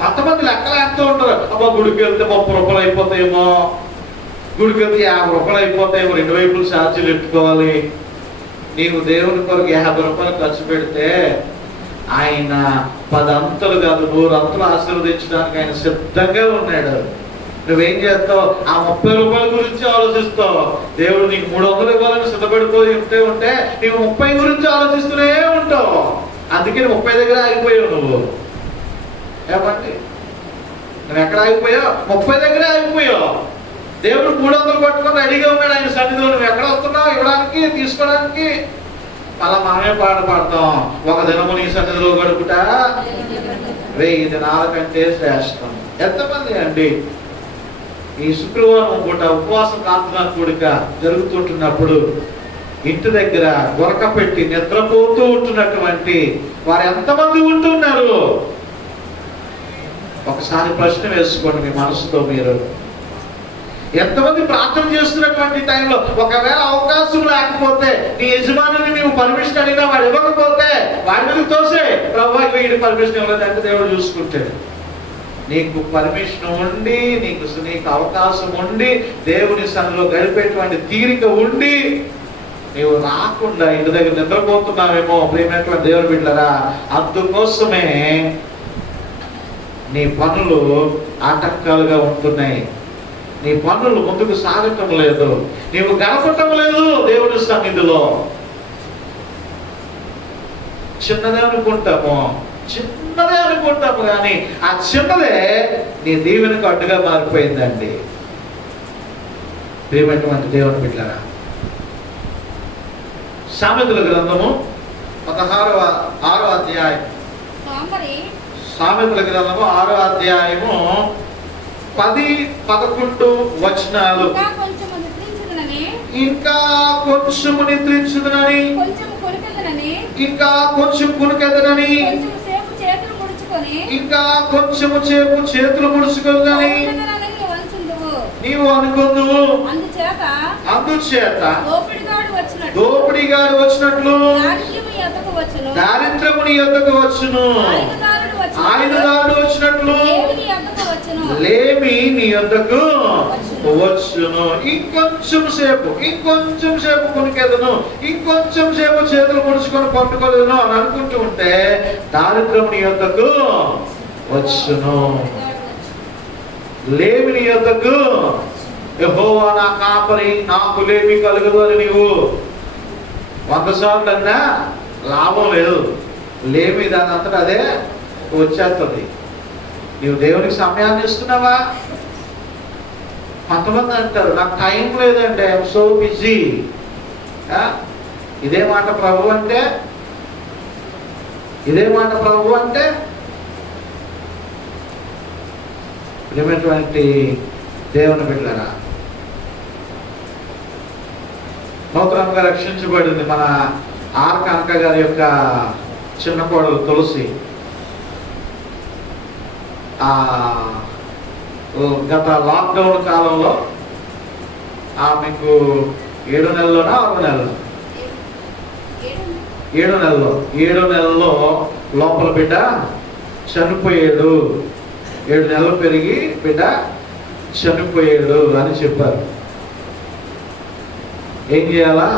కొంతమంది లెక్కలేస్తూ ఉంటారు. అబ్బా, గుడికి వెళ్తే 30 రూపాయలు అయిపోతాయేమో, గుడికి వెళ్తే 50 రూపాయలు అయిపోతాయేమో, 2 వైపులు ఛార్జీలు ఎట్టుకోవాలి. నీవు దేవుని కొరకు 50 రూపాయలు ఖర్చు పెడితే ఆయన 10 అంతలు కాదు 100 అంతలు ఆశీర్వదించడానికి ఆయన సిద్ధంగా ఉన్నాడు. నువ్వేం చేస్తావు? ఆ 30 రూపాయల గురించి ఆలోచిస్తావు. దేవుడు నీకు 300 ఇవ్వాలని సిద్ధపడిపోయి ఉంటే నీవు 30 గురించి ఆలోచిస్తూనే ఉంటావు. అందుకే 30 దగ్గర ఆగిపోయావు. నువ్వు ఏమంటే నువ్వు ఎక్కడ ఆగిపోయావు? 30 దగ్గర ఆగిపోయావు. దేవుడు 300 పట్టుకొని రెడీగా ఉన్నాడు ఆయన సన్నిధిలో. నువ్వు ఎక్కడ వస్తున్నావు? ఇవ్వడానికి, తీసుకోవడానికి. అలా మనమే పాట పాడతాం, ఒక దినము నీ సన్నిధిలో గడుపుట 1000 దినాల కంటే శ్రేష్టం. ఎంతమంది అండి ఈ శుక్రవారం పూట ఉపవాస ప్రార్థన కూడిక జరుగుతుంటున్నప్పుడు ఇంటి దగ్గర గొరక పెట్టి నిద్రపోతూ ఉంటున్నటువంటి వారు ఎంతమంది ఉంటున్నారు? ఒకసారి ప్రశ్న వేసుకోండి మీ మనసుతో. మీరు ఎంతమంది ప్రార్థన చేస్తున్నటువంటి టైంలో ఒకవేళ అవకాశం లేకపోతే నీ యజమానిని నీవు పర్మిషన్ అడిగినా వాడు ఇవ్వకపోతే వాడి మీద తోసే, ప్రభు వీడి పర్మిషన్ ఇవ్వలేదంటే దేవుడు చూసుకుంటాడు. నీకు పర్మిషన్ ఉండి, నీకు అవకాశం ఉండి, దేవుని సన్నిధిలో గడిపేటువంటి తీరిక ఉండి నీవు రాకుండా ఇంటి దగ్గర నిద్రపోతున్నావేమో ప్రియమైనటువంటి దేవుని బిడ్డలారా, అందుకోసమే నీ పనులు ఆటంకాలుగా ఉంటున్నాయి. నీ పనులు ముందుకు సాగటం లేదు, నీవు గడపటం లేదు దేవుని సన్నిధిలో. చిన్నదే అనుకుంటాము కానీ ఆ చిన్నదే నీ దీవెనకు అడ్డుగా మారిపోయిందండి. ప్రియమైనటువంటి దేవుని బిడ్డలారా, సామెతల గ్రంథము 16వ అధ్యాయం, సామెతల గ్రంథము 6వ అధ్యాయము 10-11 వచనాలు. ఇంకా కొంచెము నిద్రించుదునని, ఇంకా కొంచెం కునుకెదనని, ఇంకా కొంచెము సేపు చేతులు ముడుచుకుందని నీవు అనుకుందువు. అందుచేత దోపిడిగాడు వచ్చినట్లు దారిద్రము నీ యొద్దకు వచ్చును, ఆయుధదారుడు వచ్చినట్లు లేమి నీ యొద్దకు వచ్చును. ఇంకొంచెం సేపు కొనుకెదను, ఇంకొంచెం సేపు చేతులు ముడుచుకొని పట్టుకోలేను అని అనుకుంటూ ఉంటే దారిద్రము నీ యొద్దకు వచ్చును, లేమి నీ యొద్దకు. యెహోవా నా కాపరి, నాకు లేమి కలుగదు అని నీవు 100 సార్లు అన్నా లాభం లేదు. లేమి దాని అంతటా అదే వచ్చేస్తుంది. నీవు దేవునికి సమయాన్ని ఇస్తున్నావా? కొంతమంది అంటారు నాకు టైం లేదండి, ఐఎమ్ సో బిజీ. ఇదే మాట ప్రభు అంటే ప్రియమైనటువంటి దేవుని బిడ్డలారా, నూతనంగా రక్షించబడింది మన ఆర్ కనక గారి యొక్క చిన్న కోడలు తులసి. గత లాక్డౌన్ కాలంలో ఆమెకు 7 నెలలోనా 6 నెలలు 7 నెలల్లో లోపల బిడ్డ చనిపోయాడు. 7 నెలలు పెరిగి బిడ్డ చనిపోయాడు అని చెప్పారు. ఏం చేయాలా?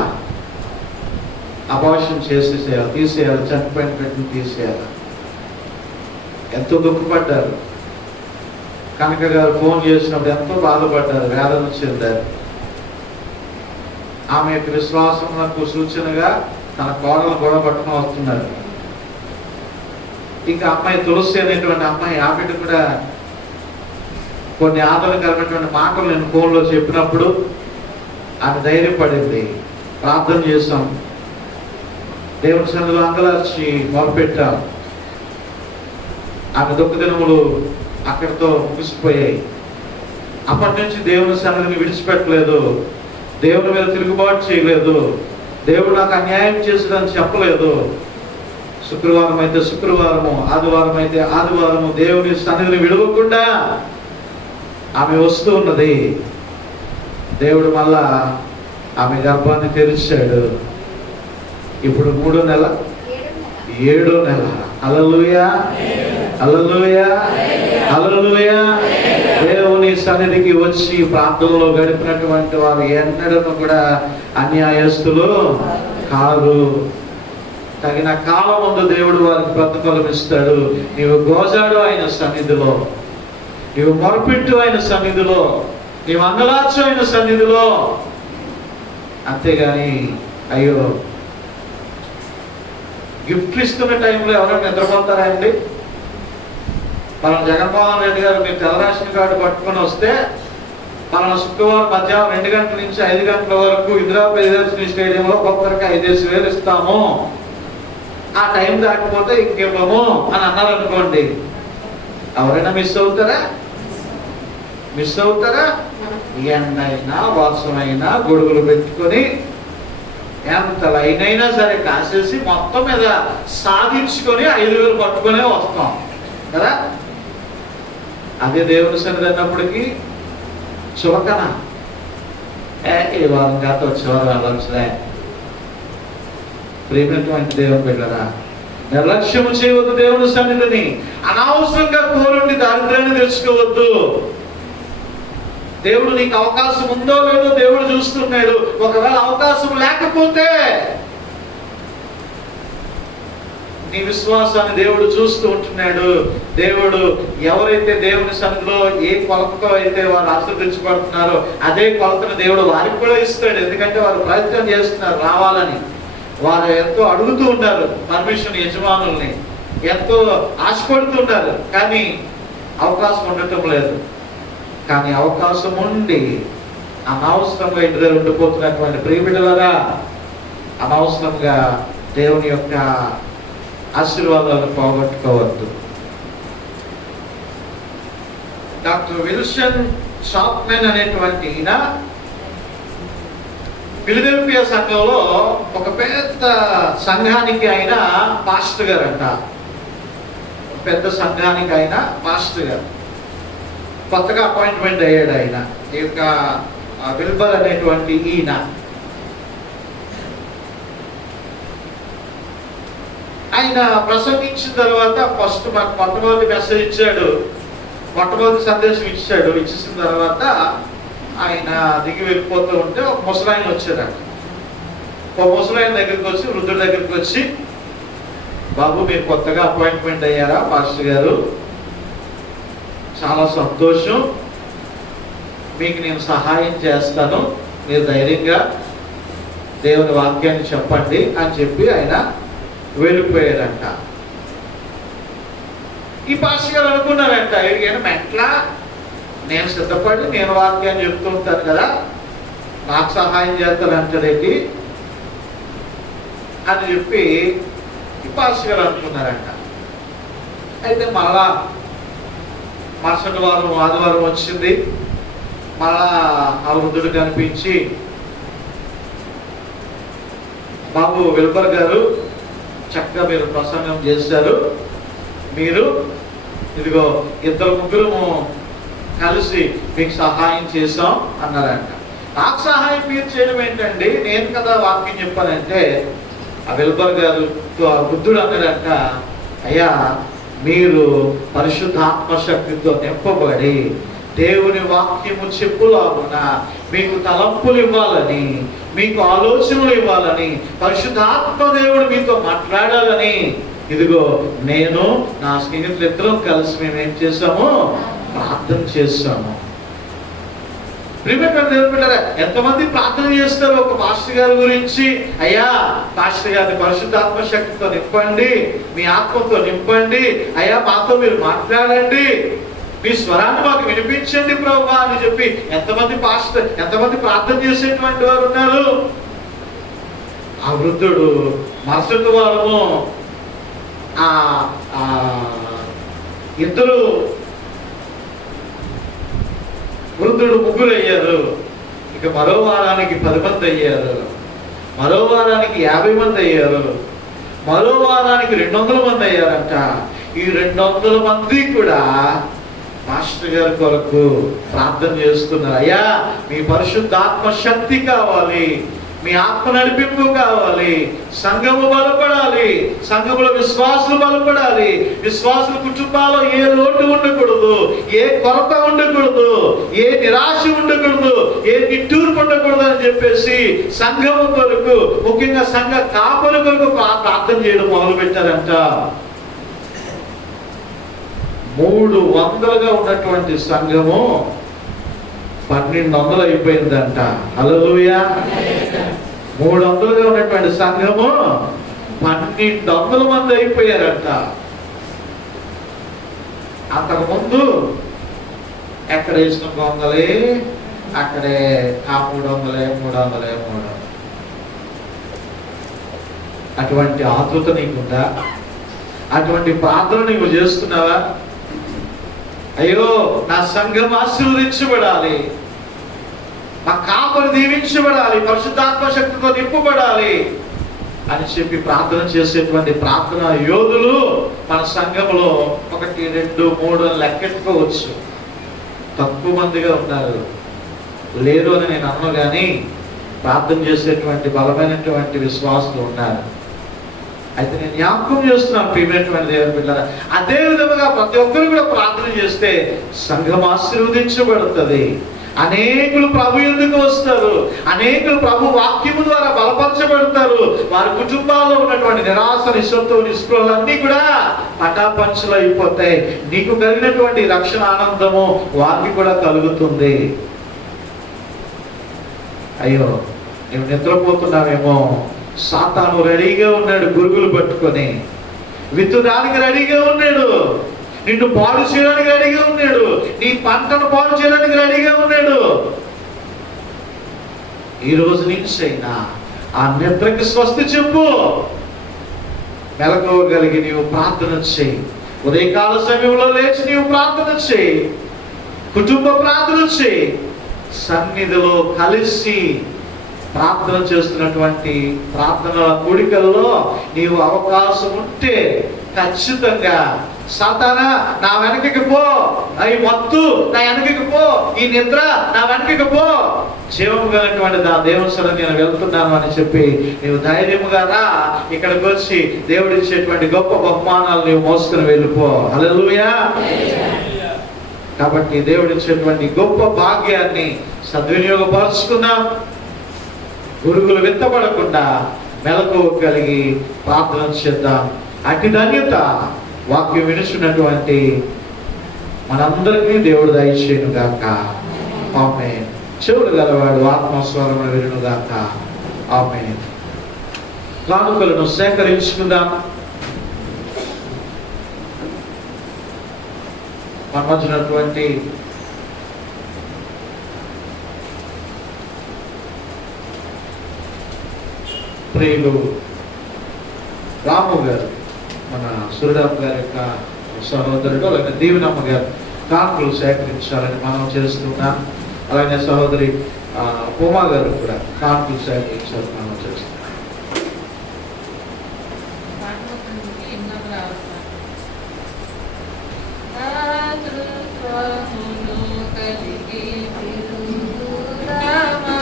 అబార్షన్ చేసేసేయాలి, తీసేయాలి, చనిపోయిన బిడ్డను తీసేయాలి. ఎంతో దుఃఖపడ్డారు. కనక గారు ఫోన్ చేసినప్పుడు ఎంతో బాధపడ్డారు, వేదన చెందారు. ఆమె యొక్క విశ్వాసములకు సూచనగా తన కోడలు గొడవ పట్టుకుని వస్తున్నారు. ఇంకా అమ్మాయి తులసి అనేటువంటి అమ్మాయి, ఆ బిడ్డ కూడా కొన్ని ఆదరణకరమైనటువంటి మాటలు నేను ఫోన్లో చెప్పినప్పుడు ఆమె ధైర్యపడింది. ప్రార్థన చేశాం, దేవుని సన్నిధిలో అంగలార్చి మొదలుపెట్టాం. ఆమె దుఃఖ దినములు అక్కడితో ముగిసిపోయాయి. అప్పటి నుంచి దేవుని సన్నిధిని విడిచిపెట్టలేదు, దేవుని మీద తిరుగుబాటు చేయలేదు, దేవుడు నాకు అన్యాయం చేశాడని చెప్పలేదు. శుక్రవారం అయితే శుక్రవారము, ఆదివారం అయితే ఆదివారము దేవుని సన్నిధిని విడవకుండా ఆమె వస్తూ ఉన్నది. దేవుడు మళ్ళా ఆమె గర్భాన్ని తెరిచాడు. ఇప్పుడు 3వ నెల 7వ నెల. హల్లెలూయా, హల్లెలూయా, హల్లెలూయా. దేవుని సన్నిధికి వచ్చి ప్రార్థనలో గడిపినటువంటి వారు ఎన్నడూ కూడా అన్యాయస్తులు కారు. తగిన కాలం ముందు దేవుడు వారికి ప్రతిఫలం ఇస్తాడు. నీవు గోజాడు ఆయన సన్నిధిలో, నీవు మొరపెట్టు ఆయన సన్నిధిలో, నీవు అంగలార్చు ఆయన సన్నిధిలో. అంతేగాని అయ్యో గిఫ్ట్ ఇస్తున్న టైంలో ఎవరైనా నిద్రపోతారా అండి? మనం జగన్మోహన్ రెడ్డి గారు మీరు తెల్ల రేషన్ కార్డు పట్టుకొని వస్తే మన శుక్రవారం మధ్యాహ్నం 2 గంటల నుంచి 5 గంటల వరకు ఇందిరా ప్రియదర్శిని స్టేడియంలో ఒక్కొక్కరికి 5,000 ఇస్తాము, ఆ టైం దాటిపోతే ఇంకేమో అని అన్నారు అనుకోండి, ఎవరైనా మిస్ అవుతారా? మిస్ అవుతారా? ఎండైనా వర్షమైనా గొడుగులు పెట్టుకొని ఎంత లైన్ అయినా సరే కాసేసి మొత్తం మీద సాధించుకొని 5,000 పట్టుకునే వస్తాం కదా. అదే దేవుని సన్నిధి అన్నప్పటికీ చులకన, ఏ వారం కాదు వచ్చేవారు వెళ్ళొచ్చులే. ప్రేమైనటువంటి దేవుని బిడ్డరా, నిర్లక్ష్యము చేయవద్దు దేవుని సన్నిధిని. అనవసరంగా కోరుండి దారిద్ర్యాన్ని తెచ్చుకోవద్దు. దేవుడు నీకు అవకాశం ఉందో లేదో దేవుడు చూస్తున్నాడు. ఒకవేళ అవకాశం లేకపోతే నీ విశ్వాసాన్ని దేవుడు చూస్తూ ఉంటున్నాడు. దేవుడు ఎవరైతే దేవుని సన్నిధిలో ఏ కొలతతో అయితే వారు ఆశీర్వదించబడుతున్నారో అదే కొలతను దేవుడు వారికి కూడా ఇస్తాడు. ఎందుకంటే వారు ప్రయత్నం చేస్తున్నారు రావాలని. వారు ఎంతో అడుగుతూ ఉన్నారు పర్మిషన్, యజమానుల్ని ఎంతో ఆశపడుతున్నారు, కానీ అవకాశం ఉండటం లేదు. కానీ అవకాశం ఉండి అనవసరంగా ఇంటి దగ్గర ఉండిపోతున్నటువంటి ప్రియబిడ్డలారా, అనవసరంగా దేవుని యొక్క ఆశీర్వాదాలను పోగొట్టుకోవద్దు. డాక్టర్ విల్సన్ షాప్మెన్ అనేటువంటి ఈయన ఫిలదెల్ఫియా సంఘంలో ఒక పెద్ద సంఘానికి ఆయన పాస్టర్ గారు అంట. పెద్ద సంఘానికి ఆయన పాస్టర్ గారు. కొత్తగా అపాయింట్మెంట్ అయ్యాడు ఆయన. ఈ యొక్క విల్బర్ అనేటువంటి ఈయన. ఆయన ప్రసంగించిన తర్వాత ఫస్ట్ మాకు మొట్టమొదటి మెసేజ్ ఇచ్చాడు, మొట్టమొదటి సందేశం ఇచ్చాడు. ఇచ్చేసిన తర్వాత ఆయన దిగి వెళ్ళిపోతూ ఉంటే ఒక ముసలాయన వచ్చాడు. ఒక ముసలాయన దగ్గరికి వచ్చి, వృద్ధుడి దగ్గరికి వచ్చి, బాబు మీరు కొత్తగా అపాయింట్మెంట్ అయ్యారా పాస్టర్ గారు? చాలా సంతోషం, మీకు నేను సహాయం చేస్తాను, మీరు ధైర్యంగా దేవుని వాక్యాన్ని చెప్పండి అని చెప్పి ఆయన వెళ్ళిపోయాడంట. ఈ పాస్టర్ గారు అనుకున్నారంట, ఎడిగాను మెట్లా, నేను సిద్ధపడి నేను వాక్యాన్ని చెప్తూ ఉంటాను కదా, నాకు సహాయం చేస్తానంటారేంటి అని చెప్పి ఈ పాస్టర్ గారు అనుకున్నారంట. అయితే మళ్ళా మరుసటి వారం ఆదివారం వచ్చింది. మళ్ళా ఆ వృద్ధుడు కనిపించి, బాబు విల్బర్ గారు చక్కగా మీరు ప్రసంగం చేశారు, మీరు ఇదిగో 2-3 కలిసి మీకు సహాయం చేశాం అన్నారంట. నాకు సహాయం మీరు చేయడం ఏంటండి, నేను కదా వాక్యం చెప్పానంటే ఆ విల్బర్ గారు ఆ వృద్ధుడు అన్నారంట, అయ్యా మీరు పరిశుద్ధాత్మ శక్తితో నింపబడి దేవుని వాక్యము చెప్పులాగున మీకు తలంపులు ఇవ్వాలని, మీకు ఆలోచనలు ఇవ్వాలని, పరిశుద్ధాత్మ దేవుడు మీతో మాట్లాడాలని ఇదిగో నేను నా స్నేహితులిద్దరం కలిసి మేము ఏం చేశాము, ప్రార్థన చేశాము. ప్రియమైన దేవుని బిడ్డలారా, ఎంతమంది ప్రార్థన చేస్తారు ఒక పాస్టర్ గారి గురించి, అయ్యా పాస్టర్ గారిని పరిశుద్ధాత్మ శక్తితో నింపండి, మీ ఆత్మతో నింపండి, అయ్యా మాతో మీరు మాట్లాడండి, మీ స్వరాన్ని మాకు వినిపించండి ప్రభువా అని చెప్పి ఎంతమంది ప్రార్థన చేసేటువంటి వారు ఉన్నారు. ఆ వృద్ధుడు మరుసటి వారము ఇద్దరు వృద్ధుడు 3 అయ్యారు. ఇక మరో వారానికి 10 మంది అయ్యారు, మరో వారానికి 50 మంది అయ్యారు, మరో వారానికి 200 మంది అయ్యారంట. ఈ 200 మంది కూడా మాస్టర్ గారి కొరకు ప్రార్థన చేస్తున్నారు. అయ్యా మీ పరిశుద్ధాత్మ శక్తి కావాలి, మీ ఆత్మ నడిపింపు కావాలి, సంఘము బలపడాలి, సంఘములో విశ్వాసులు బలపడాలి, విశ్వాసుల కుటుంబాల్లో ఏ లోటు ఉండకూడదు, ఏ కొరత ఉండకూడదు, ఏ నిరాశ ఉండకూడదు, ఏ నిట్టూర్పు ఉండకూడదు అని చెప్పేసి సంఘము కొరకు, ముఖ్యంగా సంఘ కాపరి కొరకు ప్రార్థన చేయడం మొదలు పెట్టారంట. 300గా ఉన్నటువంటి సంఘము 1200 అయిపోయిందంట. హల్లెలూయా. 300గా ఉన్నటువంటి సంఘము 1200 మంది అయిపోయారంట. అంతకుముందు ఎక్కడ వేసిన గొంగలి అక్కడే ఆ 300 అటువంటి ఆతృత నీకుందా? అటువంటి ప్రార్థన నీవు చేస్తున్నావా? అయ్యో నా సంఘం ఆశీర్వదించబడాలి, మా కాపరి దీవించబడాలి, పరిశుద్ధాత్మ శక్తితో నింపబడాలి అని చెప్పి ప్రార్థన చేసేటువంటి ప్రార్థన యోధులు మన సంఘంలో 1, 2, 3 లెక్కెట్టుకోవచ్చు. తక్కువ మందిగా ఉన్నారు, లేరు అని నేను అన్నాను, కానీ ప్రార్థన చేసేటువంటి బలమైనటువంటి విశ్వాసులు ఉన్నారు. అయితే నేను జ్ఞాపకం చేస్తున్నాను ప్రియమైనటువంటి దేవుని బిడ్డలారా, అదే విధముగా ప్రతి ఒక్కరు కూడా ప్రార్థన చేస్తే సంఘం ఆశీర్వదించబడుతుంది. అనేకులు ప్రభు ఎందుకు వస్తారు, అనేకులు ప్రభు వాక్యము ద్వారా బలపరచబడతారు. వారి కుటుంబాల్లో ఉన్నటువంటి నిరాశ, నిస్సత్వ, నిస్పృహలన్నీ కూడా పటాపంచలు అయిపోతాయి. నీకు కలిగినటువంటి రక్షణ ఆనందము వారికి కూడా కలుగుతుంది. అయ్యో నువ్వు నిద్రపోతున్నావేమో, సాతాను రెడీగా ఉన్నాడు, గురుగులు పట్టుకొని విత్తుడానికి రెడీగా ఉన్నాడు, నిన్ను పాడు చేయడానికి రెడీగా ఉన్నాడు, నీ పంటను పాడు చేయడానికి రెడీగా ఉన్నాడు. ఈ రోజు నుంచి అయినా ఆ నిద్రకి స్వస్తి చెప్పు, మెలకువగలిగి నీవు ప్రార్థన చేయి. ఉదయకాల సమయంలో లేచి నీవు ప్రార్థన చేయి, కుటుంబ ప్రార్థన చేయి. సన్నిధిలో కలిసి ప్రార్థన చేస్తున్నటువంటి ప్రార్థనల కూడికల్లో నీవు అవకాశం ఉంటే ఖచ్చితంగా సాతానా నా వెనకకి పో, ఈ మత్తు నా వెనకకి పో, ఈ నిద్ర నా వెనకకి పో, జీవం కలిగినటువంటి నా దేవుని సరే నేను వెళ్తున్నాను అని చెప్పి నీవు ధైర్యముగా రా. ఇక్కడికి వచ్చి దేవుడు ఇచ్చేటువంటి గొప్ప బహుమానాలు నీవు మోసుకుని వెళ్ళిపో. హల్లెలూయా. కాబట్టి దేవుడు ఇచ్చేటువంటి గొప్ప భాగ్యాన్ని సద్వినియోగపరుచుకుందాం. గురుగులు విత్తబడకుండా మెలకువ కలిగి ప్రార్థన చేద్దాం. అతి ధన్యత వాక్యం వినుచున్నటువంటి మనందరికీ దేవుడు దయచేయును గాక. ఆమేన్. చెవులు గలవాడు ఆత్మస్వరమును వినును గాక. ఆమేన్. కానుకలను సేకరించుకుందాం. మన మధ్య ఉన్నటువంటి ప్రియులు రాము గారు, మన సూర్యరామ్ గారి యొక్క సహోదరుడు, అలాగే దీవెనమ్మ గారు కానుకలు సేకరించాలని మనం చేస్తున్నాం. అలాగే సహోదరి ఉమా గారు కూడా కానుకలు సేకరించాలని మనం చేస్తున్నాం. Rama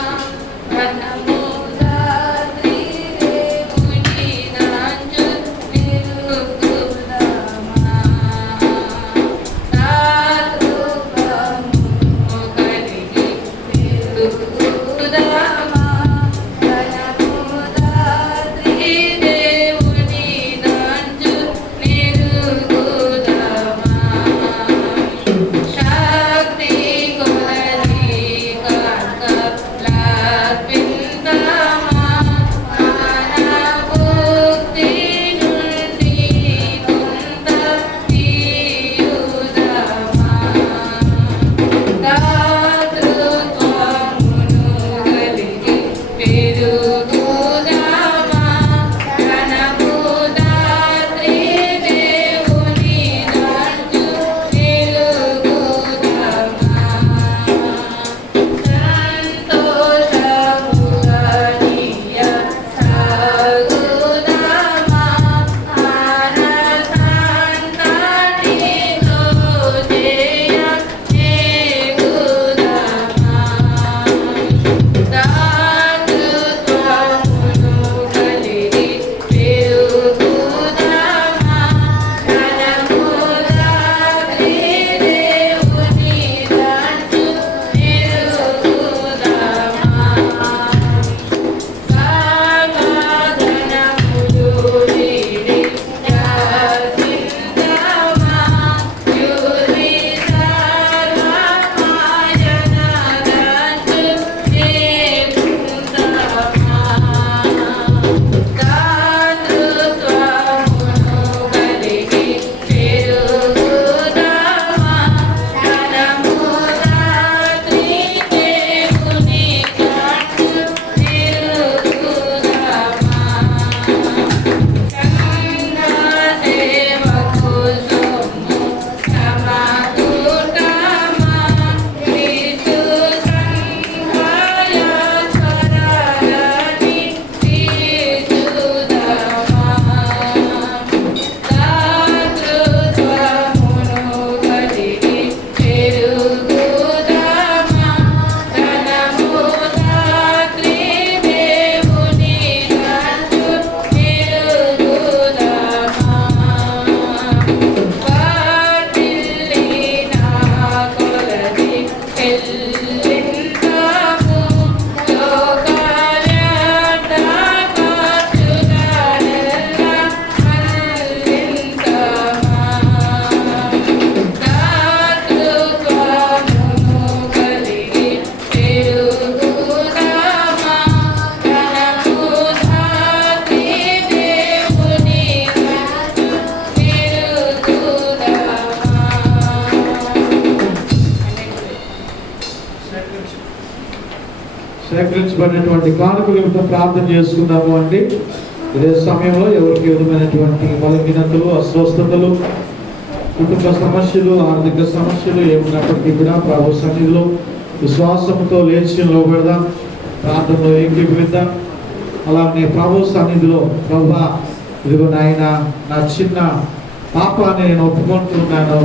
సమర్పించబడినటువంటి కానుక నిమిత్తం ప్రార్థన చేసుకున్నాము అండి. ఇదే సమయంలో ఎవరికి విధమైనటువంటి బలహీనతలు, అస్వస్థతలు, కుటుంబ సమస్యలు, ఆర్థిక సమస్యలు ఏమున్నప్పటికీ కూడా ప్రభు సన్నిధిలో విశ్వాసంతో లేచి నిలబడదాం, ప్రార్థనలో ఏకీభవిద్దాం. అలాగే ప్రభు సన్నిధిలో ప్రభువా, ఇదిగో నాయన, నా చిన్న పాపాన్ని నేను ఒప్పుకుంటున్నాను.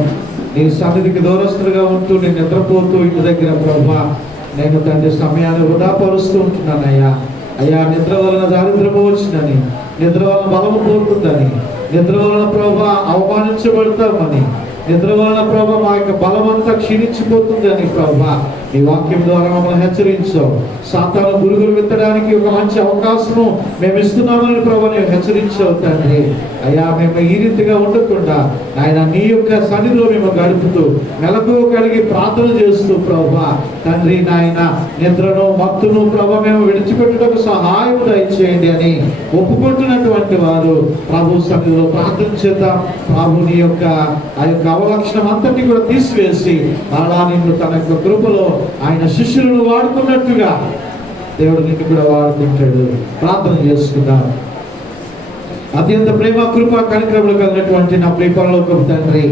నీ సన్నిధికి దూరస్తులుగా ఉంటూ నేను నిద్రపోతూ ఇంటి దగ్గర ప్రభువా, నేను తండ్రి సమయాన్ని వృధా పరుస్తూ ఉంటున్నానయ్యా. అయ్యా, నిద్ర వలన దారిద్రము వచ్చిందని, నిద్ర వలన బలము పోతుందని, నిద్ర వలన ప్రభువా అవమానించబడతామని, నిద్ర వలన ప్రభువా మా యొక్క బలమంతా క్షీణించిపోతుందని ప్రభువా నీ వాక్యం ద్వారా మమ్మల్ని హెచ్చరించావు. సాతాను గురుగులు విత్తడానికి ఒక మంచి అవకాశము మేము ఇస్తున్నామని ప్రభువా నేను హెచ్చరించావు తండ్రి. అయ్యా, మేము ఈ రీతిగా ఉండకుండా ఆయన నీ యొక్క సన్నిధిలో మేము గడుపుతూ మెలకువ కలిగి ప్రార్థన చేస్తూ ప్రభువా తండ్రి నాయన నిద్రను మత్తును ప్రభువా మేము విడిచిపెట్టుటకు సహాయం దయచేయండి అని ఒప్పుకుంటున్నటువంటి వారు ప్రభు సన్నిధిలో ప్రార్థన చేద్దాం. ప్రభు నీ యొక్క ఆ యొక్క అవలక్షణం అంతటి కూడా తీసివేసి అలా నిన్ను తన యొక్క కృపలో ఆయన శిష్యులను వాడుకున్నట్టుగా దేవుడు నిన్ను కూడా వాడుకుంటాడు. ప్రార్థన చేసుకుందాం. అత్యంత ప్రేమ, కృప, కనికరములు కలిగినటువంటి నా ప్రియ పరలోకపు తండ్రి,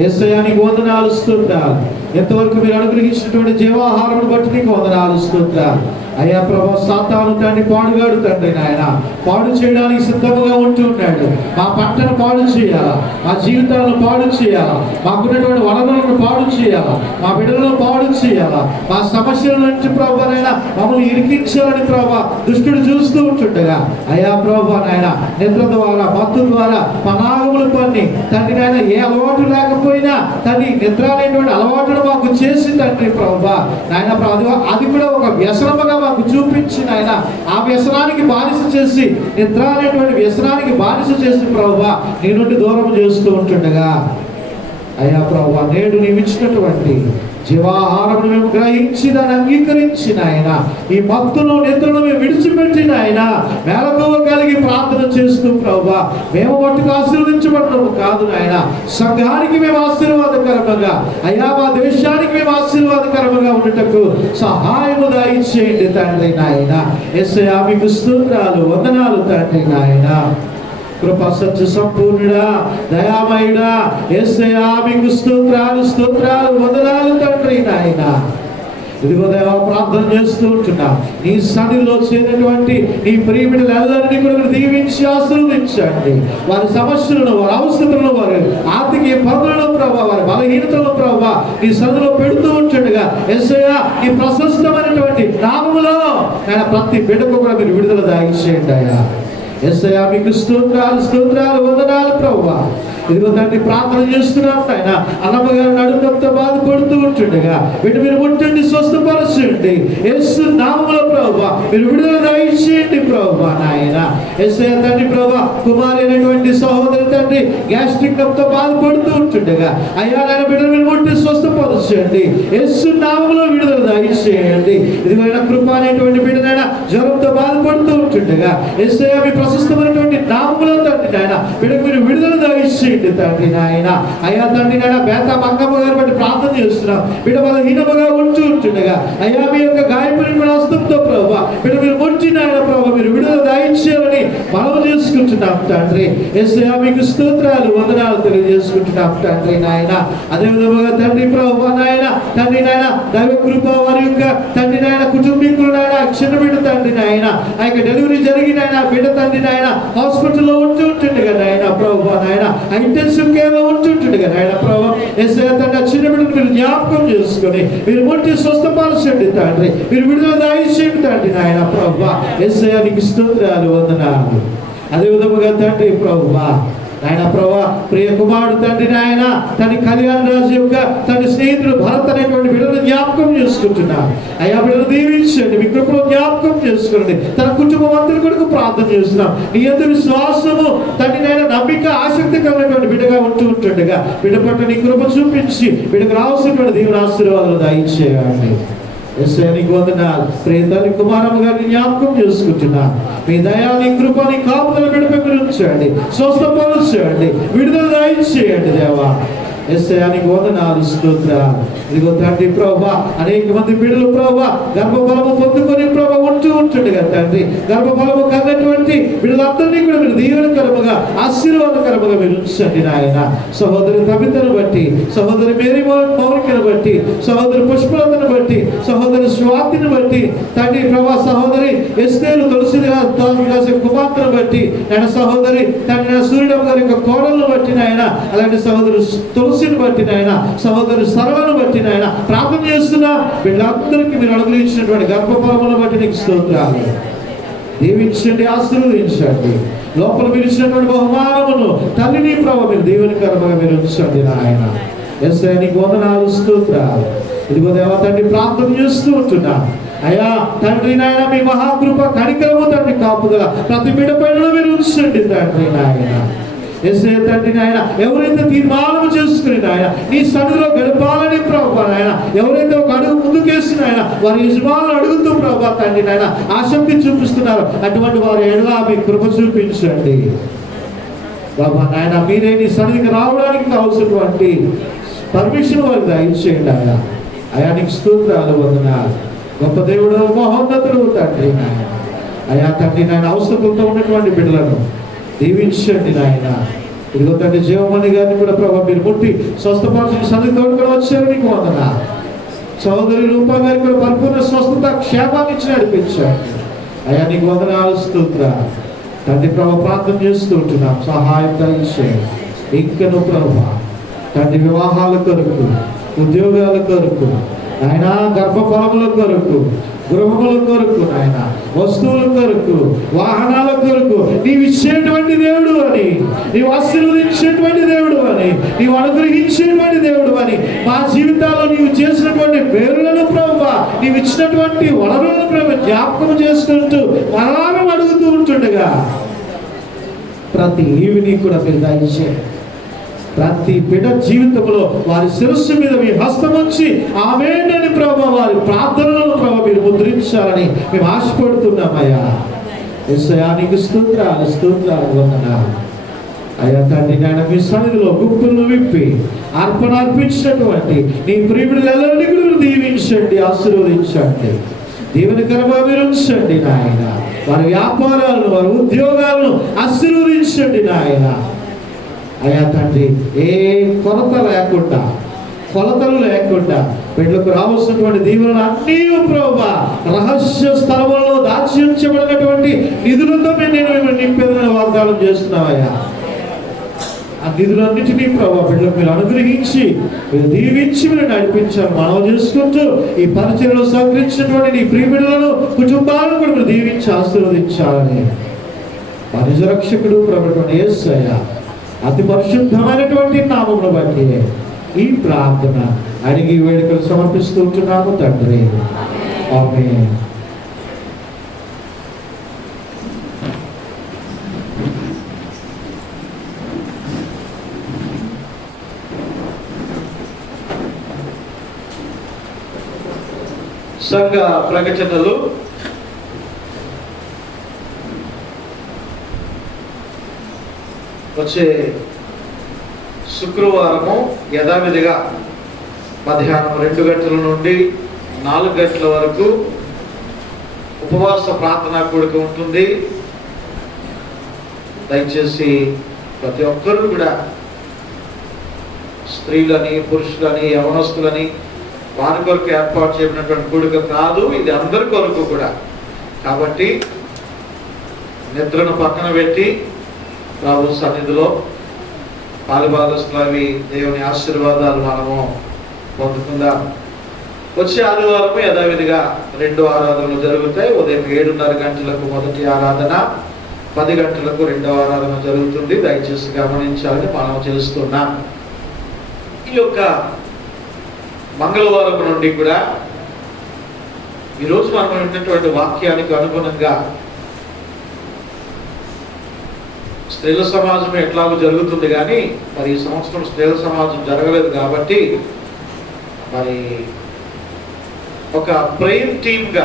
యేసయ్యా నీకు వందనాలు, స్తోత్రాలు. ఎంతవరకు మీరు అనుగ్రహించినటువంటి జీవాహారమును బట్టి నీకు వందనాలు, స్తోత్రాలు. అయ్యా ప్రభా, సాతాను తండ్రి పాడుగాడు తండ్రి నాయన, పాడు చేయడానికి సిద్ధంగా ఉంటూ ఉన్నాడు. మా పంటను పాడు చేయాలా, మా జీవితాలను పాడు చేయాలా, మాకున్నటువంటి వనరులను పాడు చేయాలా, మా బిడ్డలను పాడు చేయాలా, మా సమస్యల నుంచి ప్రభానైనా మమ్మల్ని ఇరికించాలని ప్రభా దుష్టుడు చూస్తూ ఉంటుండగా అయ్యా ప్రభా నాయన నిద్ర ద్వారా, మత్తు ద్వారా పనాగములు పన్ని తండ్రి నాయన ఏ అలవాటు లేకపోయినా తండ్రి నిద్ర అనేటువంటి అలవాటును మాకు చేసి తండ్రి ప్రభా నాయన అది కూడా ఒక వ్యసనముగా మాకు చూపించి నాయన ఆ వ్యసనానికి బానిస చేసి, నిద్ర అనేటువంటి వ్యసనానికి బానిస చేసి ప్రభువా నీ నుండి దూరం చేస్తూ ఉంటుండగా అయ్యా ప్రభువా నేడు నీవు ఇచ్చినటువంటి జీవాహారమును మేము గ్రహించి దాన్ని అంగీకరించిన ఆయన ఈ మత్తును నిద్రను మేము విడిచిపెట్టిన ఆయన మెలకువ కలిగి ప్రార్థన చేస్తూ ప్రభువా మేము మట్టుకు ఆశీర్వదించబడము కాదు నాయన, సంఘానికి మేము ఆశీర్వాదకరముగా అయ్యా మా దేశానికి మేము ఆశీర్వాదకరముగా ఉండటకు సహాయము దయచేయండి తండ్రి నాయన. యేసయ్యా మీకు స్తోత్రాలు, వందనాలు తండ్రి నాయన. కృపా సత్య సంపూర్ణుడా, దయామయుడా, యేసయ్యా మీకు స్తోత్రాలు, స్తోత్రాలు, వందనాలు తండ్రి నాయన. ఇదిగో దేవా ప్రార్థన చేస్తూ ఉంటున్నా, నీ సన్నిధిలో చేరినటువంటి నీ ప్రియబిడ్డలందరినీ కూడా మీరు దీవించి ఆశీర్వదించండి. వారి సమస్యలను, వారి అవసరతలను, వారి ఆర్థిక ఇబ్బందులను ప్రభావ, వారి బలహీనతలను ప్రభావ నీ సన్నిధిలో పెడుతూ ఉంటుండగా యేసయ్యా ఈ ప్రశస్తమైనటువంటి నామములో ఆయన ప్రతి బిడ్డకు కూడా మీరు విడుదల దాయించేయండి అయ్యా. యేసయ్యా మీకు స్తోత్రాలు, స్తోత్రాలు, వందనాలు ప్రభువా. ఇదిగో తండ్రి ప్రార్థన చేస్తున్నాం ఆయన అన్నమ్మగారు నడుముతో బాధపడుతూ ఉంటుండగా మీరు ముట్టండి, స్వస్థపరచండి యేసు నామములో ప్రభువా మీరు విడుదల దయచేయండి ప్రభువా నాయన. యేసయ్యా తండ్రి ప్రభువా కుమారి అయినటువంటి సహోదరి తండ్రి గ్యాస్ట్రిక్ తో బాధపడుతూ ఉంటుండగా అయ్యా నాయన బిడ్డలు మీరు ముట్టి స్వస్థపరచండి, యేసు నామములో విడుదల దయచేయండి. ఇదిగో ఆయన కృప అనేటువంటి బిడ్డనైనా జ్వరంతో బాధపడుతూ ఉంటుండగా యేసయ్యా మీ ప్రశస్తమైనటువంటి నామములో తండ్రి నాయన బిడ్డకు మీరు విడుదల దయచేయండి తండ్రి నాయన. అయ్యా తండ్రి నాయన బేతా మంగమ్మ గారు బట్టి ప్రార్థన చేస్తున్నాం, బిడ్డ బలహీనముగా ఉంటుండగా అయ్యా మీ యొక్క గాయపడిన హస్తంతో ప్రభువా బిడ్డ మీరు ముట్టిన ఆయన ప్రభువా మీరు విడుదల దయచేయాలని మనం చేసుకుంటున్నాం తండ్రి. యేసయ్యా మీకు స్తోత్రాలు, వందనాలు తెలియజేసుకుంటున్నాం తండ్రి నాయన. అదే విధముగా తండ్రి ప్రభువా నాయన తండ్రి నాయన దైవ కృప వారి యొక్క తండ్రి నాయన కుటుంబీకులు నాయన చిన్న బిడ్డ తండ్రి నాయన ఆ యొక్క డెలివరీ జరిగిన ఆయన బిడ్డ తండ్రి నాయన హాస్పిటల్లో ఉంటుండగా నాయన ప్రభువా నాయన ఇంటెన్సివ్ కేర్ లో ఉంటుండగా నాయన ప్రభువా యేసయ్యా తండ్రి చిన్న బిడ్డను మీరు జ్ఞాపకం చేసుకొని మీరు ముట్టి స్వస్థపరచండి తండ్రి, మీరు విడుదల దయచేయండి తండ్రి నాయన ప్రభువా. యేసయ్యా నీకు స్తోత్రాలు, వందనాలు. అదే విధముగా తండ్రి ప్రభువా నాయన ప్రభా ప్రియ కుమారుడు తండ్రి నాయన తన కళ్యాణ రాజు యొక్క తన స్నేహితుడు భరత్ అనేటువంటి బిడ్డను జ్ఞాపకం చేసుకుంటున్నా అయ్యా బిడ్డను దీవించండి, మీ కృపలో జ్ఞాపకం చేసుకోండి. తన కుటుంబం అందరి కొరకు ప్రార్థన చేస్తున్నాం. నీ యందు విశ్వాసము తండ్రి నాయన నమ్మిక ఆసక్తి కలిగినటువంటి బిడ్డగా ఉంటుండగా బిడ్డ పట్ల నీ కృప చూపించి బిడ్డకు రావాల్సినటువంటి దేవుని ఆశీర్వాదాలు దయచేయండి. యేసయ్యానికి వందనాలు. ప్రియతల్లి కుమారమ్మ గారిని జ్ఞాపకం చేసుకుంటున్నా, మీ దయాన్ని కృపని కాపుదల బిడ్డపై ఉంచండి, స్వస్థపరచండి, విడుదల దయచేయండి దేవా. యేసయ్యానికి వందనాలు స్తోత్రాలు. ఇదిగో తండ్రి ప్రభువా, అనేక మంది బిడ్డలు ప్రభువా గర్భఫలము పొందుకొని ప్రభు ఉంటుండగా తండ్రి, గర్భఫలము కన్నటువంటి బిడ్డలందరినీ కూడా మీరు దీవెనకరముగా ఆశీర్వాదకరముగా మీరు ఉంచండి నాయన. సహోదరి తబితను బట్టి, సహోదరి మేరీ మౌనికను బట్టి, సహోదరి పుష్పలతను బట్టి, సహోదరి స్వాతిని బట్టి తండ్రి ప్రభా, సహోదరి ఎస్తేరు తులసిగా కుమార్తెను బట్టి నేను సహోదరి తండ్రి సూర్యుడు గారి యొక్క కోడలను బట్టి నాయన, అలాంటి సహోదరు తులసిని బట్టి నాయన, సహోదరు సరళను బట్టి నాయన ప్రార్థన చేస్తున్నా. వీళ్ళందరికీ మీరు అనుగ్రహించినటువంటి గర్భఫలమును బట్టి నీకు స్తోత్రాలు. దీవించండి, ఆశీర్వదించండి. లోపల మీరు ఇచ్చినటువంటి బహుమానమును తల్లిని ప్రభు మీరు దీవెనకరముగా మీరు ఉంచండి నాయన. యేసయ్యా నీకు వందనాలు స్తోత్రాలు. ఇదిగో దేవా తండ్రి ప్రార్థన చేస్తూ ఉంటున్నా. అయ్యా తండ్రి నాయన, మీ మహాకృప కనికరము తండ్రి కాపుదల ప్రతి బిడ్డ పైన మీరు ఉంచండి తండ్రి నాయన. యేసయ్య తండ్రి నాయన, ఎవరైతే తీర్మానం చేసుకుని నాయన నీ సన్నిధిలో గడపాలని ప్రభు నాయన, ఎవరైతే ఒక అడుగు ముందుకేసి నాయన వారి యజమానులు అడుగుతూ ప్రభు తండ్రి నాయన ఆసక్తి చూపిస్తున్నారు, అటువంటి వారి ఎడల మీ కృప చూపించండి బాబా నాయన. మీరే నీ సన్నిధికి రావడానికి కావాల్సినటువంటి పర్మిషన్ వారికి దయచేయండి అయ్యా. అయా నీకు స్తోత్రాలు, వందనాలు. గొప్ప దేవుడు, మహోన్నతుడు తండ్రి నాయన. అయా తండ్రి నాయన, అవసరంతో ఉన్నటువంటి బిడ్డలను దీవించండి నాయన. ఇదిగో తండ్రి జీవమణి గారిని కూడా ప్రభావ మీరు ముట్టి స్వస్థపరచని సన్నిధి తోడుకొని వచ్చారు, నీకు వందనాలు. సహోదరి రూపా గారికి కూడా పరిపూర్ణ స్వస్థత క్షేమాన్ని ఇచ్చి నడిపించండి అయా. నీకు వందనాలు, స్తోత్రాలు తండ్రి. ప్రభావ ప్రార్థన చేస్తూ ఉంటున్నాం, సహాయం దయచేయండి. ఇంకను ప్రభా తండ్రి వివాహాల కొరకు, ఉద్యోగాల కొరకు నాయన, గర్భఫలముల కొరకు, గృహముల కొరకు నాయన, వస్తువుల కొరకు, వాహనాల కొరకు నీవు ఇచ్చేటువంటి దేవుడు అని, నీవు ఆశీర్వదించేటువంటి దేవుడు అని, నీవు అనుగ్రహించేటువంటి దేవుడు అని, మా జీవితాల్లో నీవు చేసినటువంటి పేరులను ప్రభువా, నీవు ఇచ్చినటువంటి వనరులను ప్రభు జ్ఞాపకం చేసుకుంటూ మరణం అడుగుతూ ఉంటుండగా ప్రతి ఈవినింగ్ కూడా మీరు దయచేయండి. ప్రతి బిడ్డ జీవితంలో వారి శిరస్సు మీద మీ హస్తం ఉంచి ఆమేనని ప్రభు వారి ప్రార్థనలను ప్రభు మీరు ముద్రించాలని మేము ఆశపడుతున్నామయ్యా. యేసయ్యా నీకు స్తోత్రాలు, స్తోత్రాలు, వందనాలు అయ్యా. తండ్రి నాయన, మీ సన్నిధిలో గుప్పులను విప్పి అర్పణ అర్పించినటువంటి నీ ప్రియులందరినీ కూడా దీవించండి, ఆశీర్వదించండి, దీవెనకరంగా మీరు ఉంచండి నాయన. వారి వ్యాపారాలను, వారి ఉద్యోగాలను ఆశీర్వదించండి నాయన. అయ్యా తండ్రి, ఏ కొరత లేకుండా, కొలతలు లేకుండా బిడ్డలకు రావాల్సినటువంటి దీవెనలు అన్నీ ప్రభువా రహస్య స్థలంలో దాచి ఉంచబడినటువంటి నిధులతో నేను నింపేదని వాగ్దానం చేస్తున్నావయ్యా. ఆ నిధులన్నిటినీ ప్రభావ బిడ్డలకు మీరు అనుగ్రహించి మీరు దీవించి మీరు నడిపించాలి మనం చేసుకుంటూ ఈ పరిచయంలో సహకరించినటువంటి నీ ప్రియ బిడ్డలను, కుటుంబాలను కూడా మీరు దీవించి ఆశీర్వదించాలని మా నిజ రక్షకుడు ప్రభుత్వం యేసయ్యా అతి పరిశుద్ధమైనటువంటి నామమును బట్టి ఈ ప్రార్థన అడిగి వేడుకలు సమర్పిస్తూ ఉంటున్నాము తండ్రి, ఆమేన్. సంఘ ప్రకటనలు వచ్చే శుక్రవారము యథావిధిగా మధ్యాహ్నం 2 గంటల నుండి 4 గంటల వరకు ఉపవాస ప్రార్థనా కూడిక ఉంటుంది. దయచేసి ప్రతి ఒక్కరూ కూడా, స్త్రీలని, పురుషులని, యవనస్తులని వారి కొరకు ఏర్పాటు చేయబడినటువంటి కూడిక కాదు, ఇది అందరి కొరకు కూడా. కాబట్టి నిద్రను పక్కన పెట్టి ప్రభు సన్నిధిలో పాలుభాగస్తులవి దేవుని ఆశీర్వాదాలు మనము పొందుకుందాం. వచ్చే ఆదివారం యథావిధిగా 2 ఆరాధనలు జరుగుతాయి. ఉదయం 7:30 గంటలకు మొదటి ఆరాధన, 10 గంటలకు 2వ ఆరాధన జరుగుతుంది. దయచేసి గమనించాలని మనం చేస్తున్నాం. ఈ యొక్క మంగళవారం నుండి కూడా ఈరోజు మనం విన్నటువంటి వాక్యానికి అనుగుణంగా స్త్రీల సమాజం ఎట్లాగో జరుగుతుంది, కానీ మరి ఈ సంవత్సరం స్త్రీల సమాజం జరగలేదు కాబట్టి మరి ఒక ప్రేయర్ టీమ్గా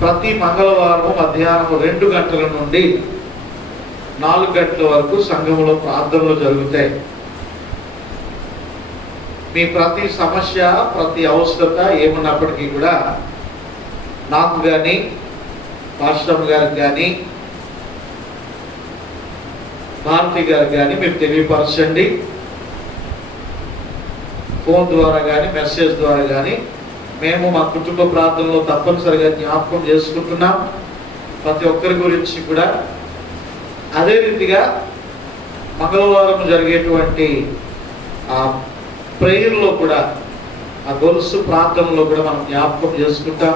ప్రతి మంగళవారం మధ్యాహ్నం 2 గంటల నుండి 4 గంటల వరకు సంఘంలో ప్రార్థనలు జరుగుతాయి. మీ ప్రతి సమస్య, ప్రతి అవసరత ఏమున్నప్పటికీ కూడా నాకు కానీ, పాస్టర్ గారికి కానీ, భారతి గారికి కానీ మీరు తెలియపరచండి. ఫోన్ ద్వారా కానీ, మెసేజ్ ద్వారా కానీ మేము మా కుటుంబ ప్రార్థనలో తప్పనిసరిగా జ్ఞాపకం చేసుకుంటున్నాం ప్రతి ఒక్కరి గురించి కూడా. అదే రీతిగా మంగళవారం జరిగేటువంటి ఆ ప్రేయర్లో కూడా, ఆ గొలుసు ప్రార్థనలో కూడా మనం జ్ఞాపకం చేసుకుంటాం.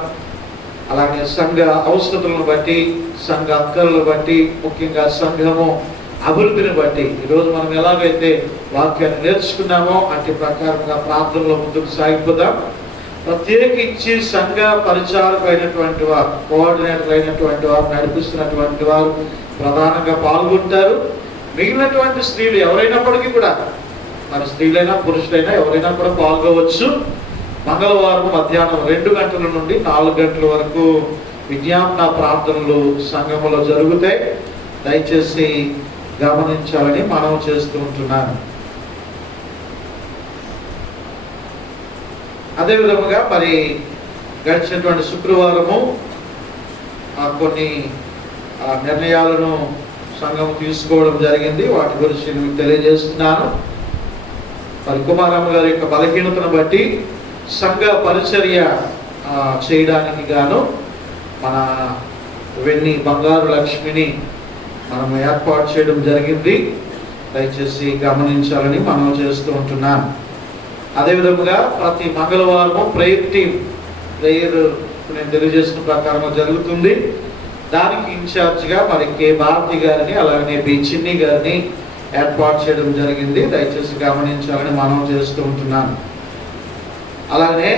అలాగే సంఘ అవసరతలను బట్టి, సంఘ అక్కర్లను బట్టి, ముఖ్యంగా సంఘము అభివృద్ధిని బట్టి ఈరోజు మనం ఎలాగైతే వాక్యాన్ని నేర్చుకున్నామో అట్టి ప్రకారంగా ప్రార్థనలో ముందుకు సాగిపోదాం. ప్రత్యేకించి సంఘ పరిచారకులు అయినటువంటి వారు, కోఆర్డినేటర్ అయినటువంటి వారు, నడిపిస్తున్నటువంటి వారు ప్రధానంగా పాల్గొంటారు. మిగిలినటువంటి స్త్రీలు ఎవరైనప్పటికీ కూడా, మరి స్త్రీలైనా పురుషులైనా ఎవరైనా కూడా పాల్గొవచ్చు. మంగళవారం మధ్యాహ్నం 2 గంటల నుండి 4 గంటల వరకు విజ్ఞాపన ప్రార్థనలు సంఘములో జరుగుతాయి. దయచేసి గమనించాలని మనం చేస్తూ ఉంటున్నాను. అదేవిధముగా మరి గడిచినటువంటి శుక్రవారము కొన్ని నిర్ణయాలను సంఘం తీసుకోవడం జరిగింది. వాటి గురించి నేను తెలియజేస్తున్నాను. మరి కుమారమ్మ గారి యొక్క బలహీనతను బట్టి సంఘ పరిచర్య చేయడానికి గాను మన వెన్ని బంగారు లక్ష్మిని మనం ఏర్పాటు చేయడం జరిగింది. దయచేసి గమనించాలని మనం చేస్తూ ఉంటున్నాం. అదేవిధంగా ప్రతి మంగళవారము ప్రేయర్ నేను తెలియజేసిన ప్రకారం జరుగుతుంది. దానికి ఇన్ఛార్జ్గా మరి కే భారతి గారిని, అలాగే బి చిన్ని గారిని ఏర్పాటు చేయడం జరిగింది. దయచేసి గమనించాలని మనం చేస్తూ ఉంటున్నాను. అలాగే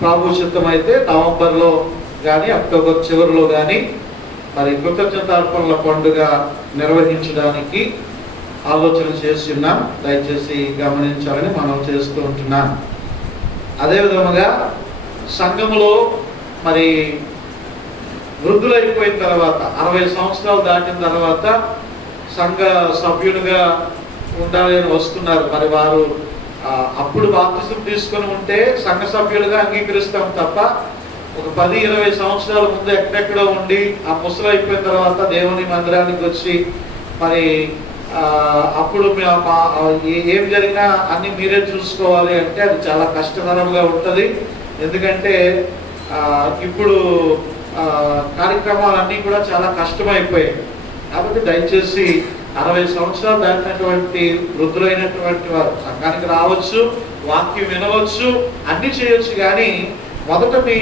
ప్రభు చిత్తం అయితే నవంబర్లో కానీ, అక్టోబర్ చివరిలో కానీ మరి కృతజ్ఞతార్పణల పండుగ నిర్వహించడానికి ఆలోచన చేసి ఉన్నాం. దయచేసి గమనించాలని మనం చేస్తూ ఉంటున్నాం. అదేవిధముగా సంఘములో మరి వృద్ధులైపోయిన తర్వాత 60 సంవత్సరాలు దాటిన తర్వాత సంఘ సభ్యులుగా ఉండాలని వస్తున్నారు. మరి వారు అప్పుడు బాప్తిసం తీసుకొని ఉంటే సంఘ సభ్యులుగా అంగీకరిస్తాం తప్ప ఒక 10-20 సంవత్సరాల ముందు ఎక్కడెక్కడో ఉండి ఆ ముసలు అయిపోయిన తర్వాత దేవుని మందిరానికి వచ్చి మరి అప్పుడు ఏం జరిగినా అన్ని మీరే చూసుకోవాలి అంటే అది చాలా కష్టతరంగా ఉంటుంది. ఎందుకంటే ఇప్పుడు కార్యక్రమాలన్నీ కూడా చాలా కష్టమైపోయాయి. కాబట్టి దయచేసి 60 సంవత్సరాలు దాటినటువంటి వృద్ధులైనటువంటి వారు సంఘానికి రావచ్చు, వాక్యం వినవచ్చు, అన్ని చేయొచ్చు. కానీ మొదట మీ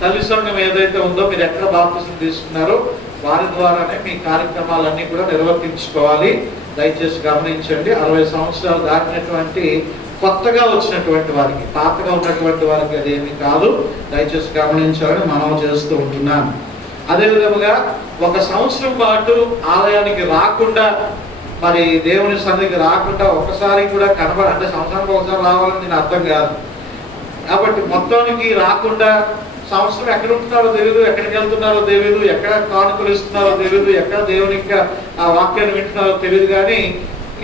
తల్లి సంఘం ఏదైతే ఉందో, మీరు ఎక్కడ బాప్తిసం తీసుకున్నారో వారి ద్వారానే మీ కార్యక్రమాలన్నీ కూడా నిర్వర్తించుకోవాలి. దయచేసి గమనించండి. 60 సంవత్సరాలు దాటినటువంటి కొత్తగా వచ్చినటువంటి వారికి, పాతగా ఉన్నటువంటి వారికి అదేమి కాదు. దయచేసి గమనించాలని మనం చేస్తూ ఉంటున్నాను. అదేవిధంగా 1 సంవత్సరం పాటు ఆలయానికి రాకుండా, మరి దేవుని సన్నిధికి రాకుండా ఒకసారి కూడా అంటే సంవత్సరానికి ఒకసారి రావాలని నేను అర్థం కాదు. కాబట్టి మొత్తానికి రాకుండా సంవత్సరం ఎక్కడ ఉంటున్నారో తెలియదు, ఎక్కడికి వెళ్తున్నారో తెలియదు, ఎక్కడ కానుకలు ఇస్తున్నారో తెలియదు, ఎక్కడ దేవునికి ఆ వాక్యాన్ని వింటున్నారో తెలియదు. కానీ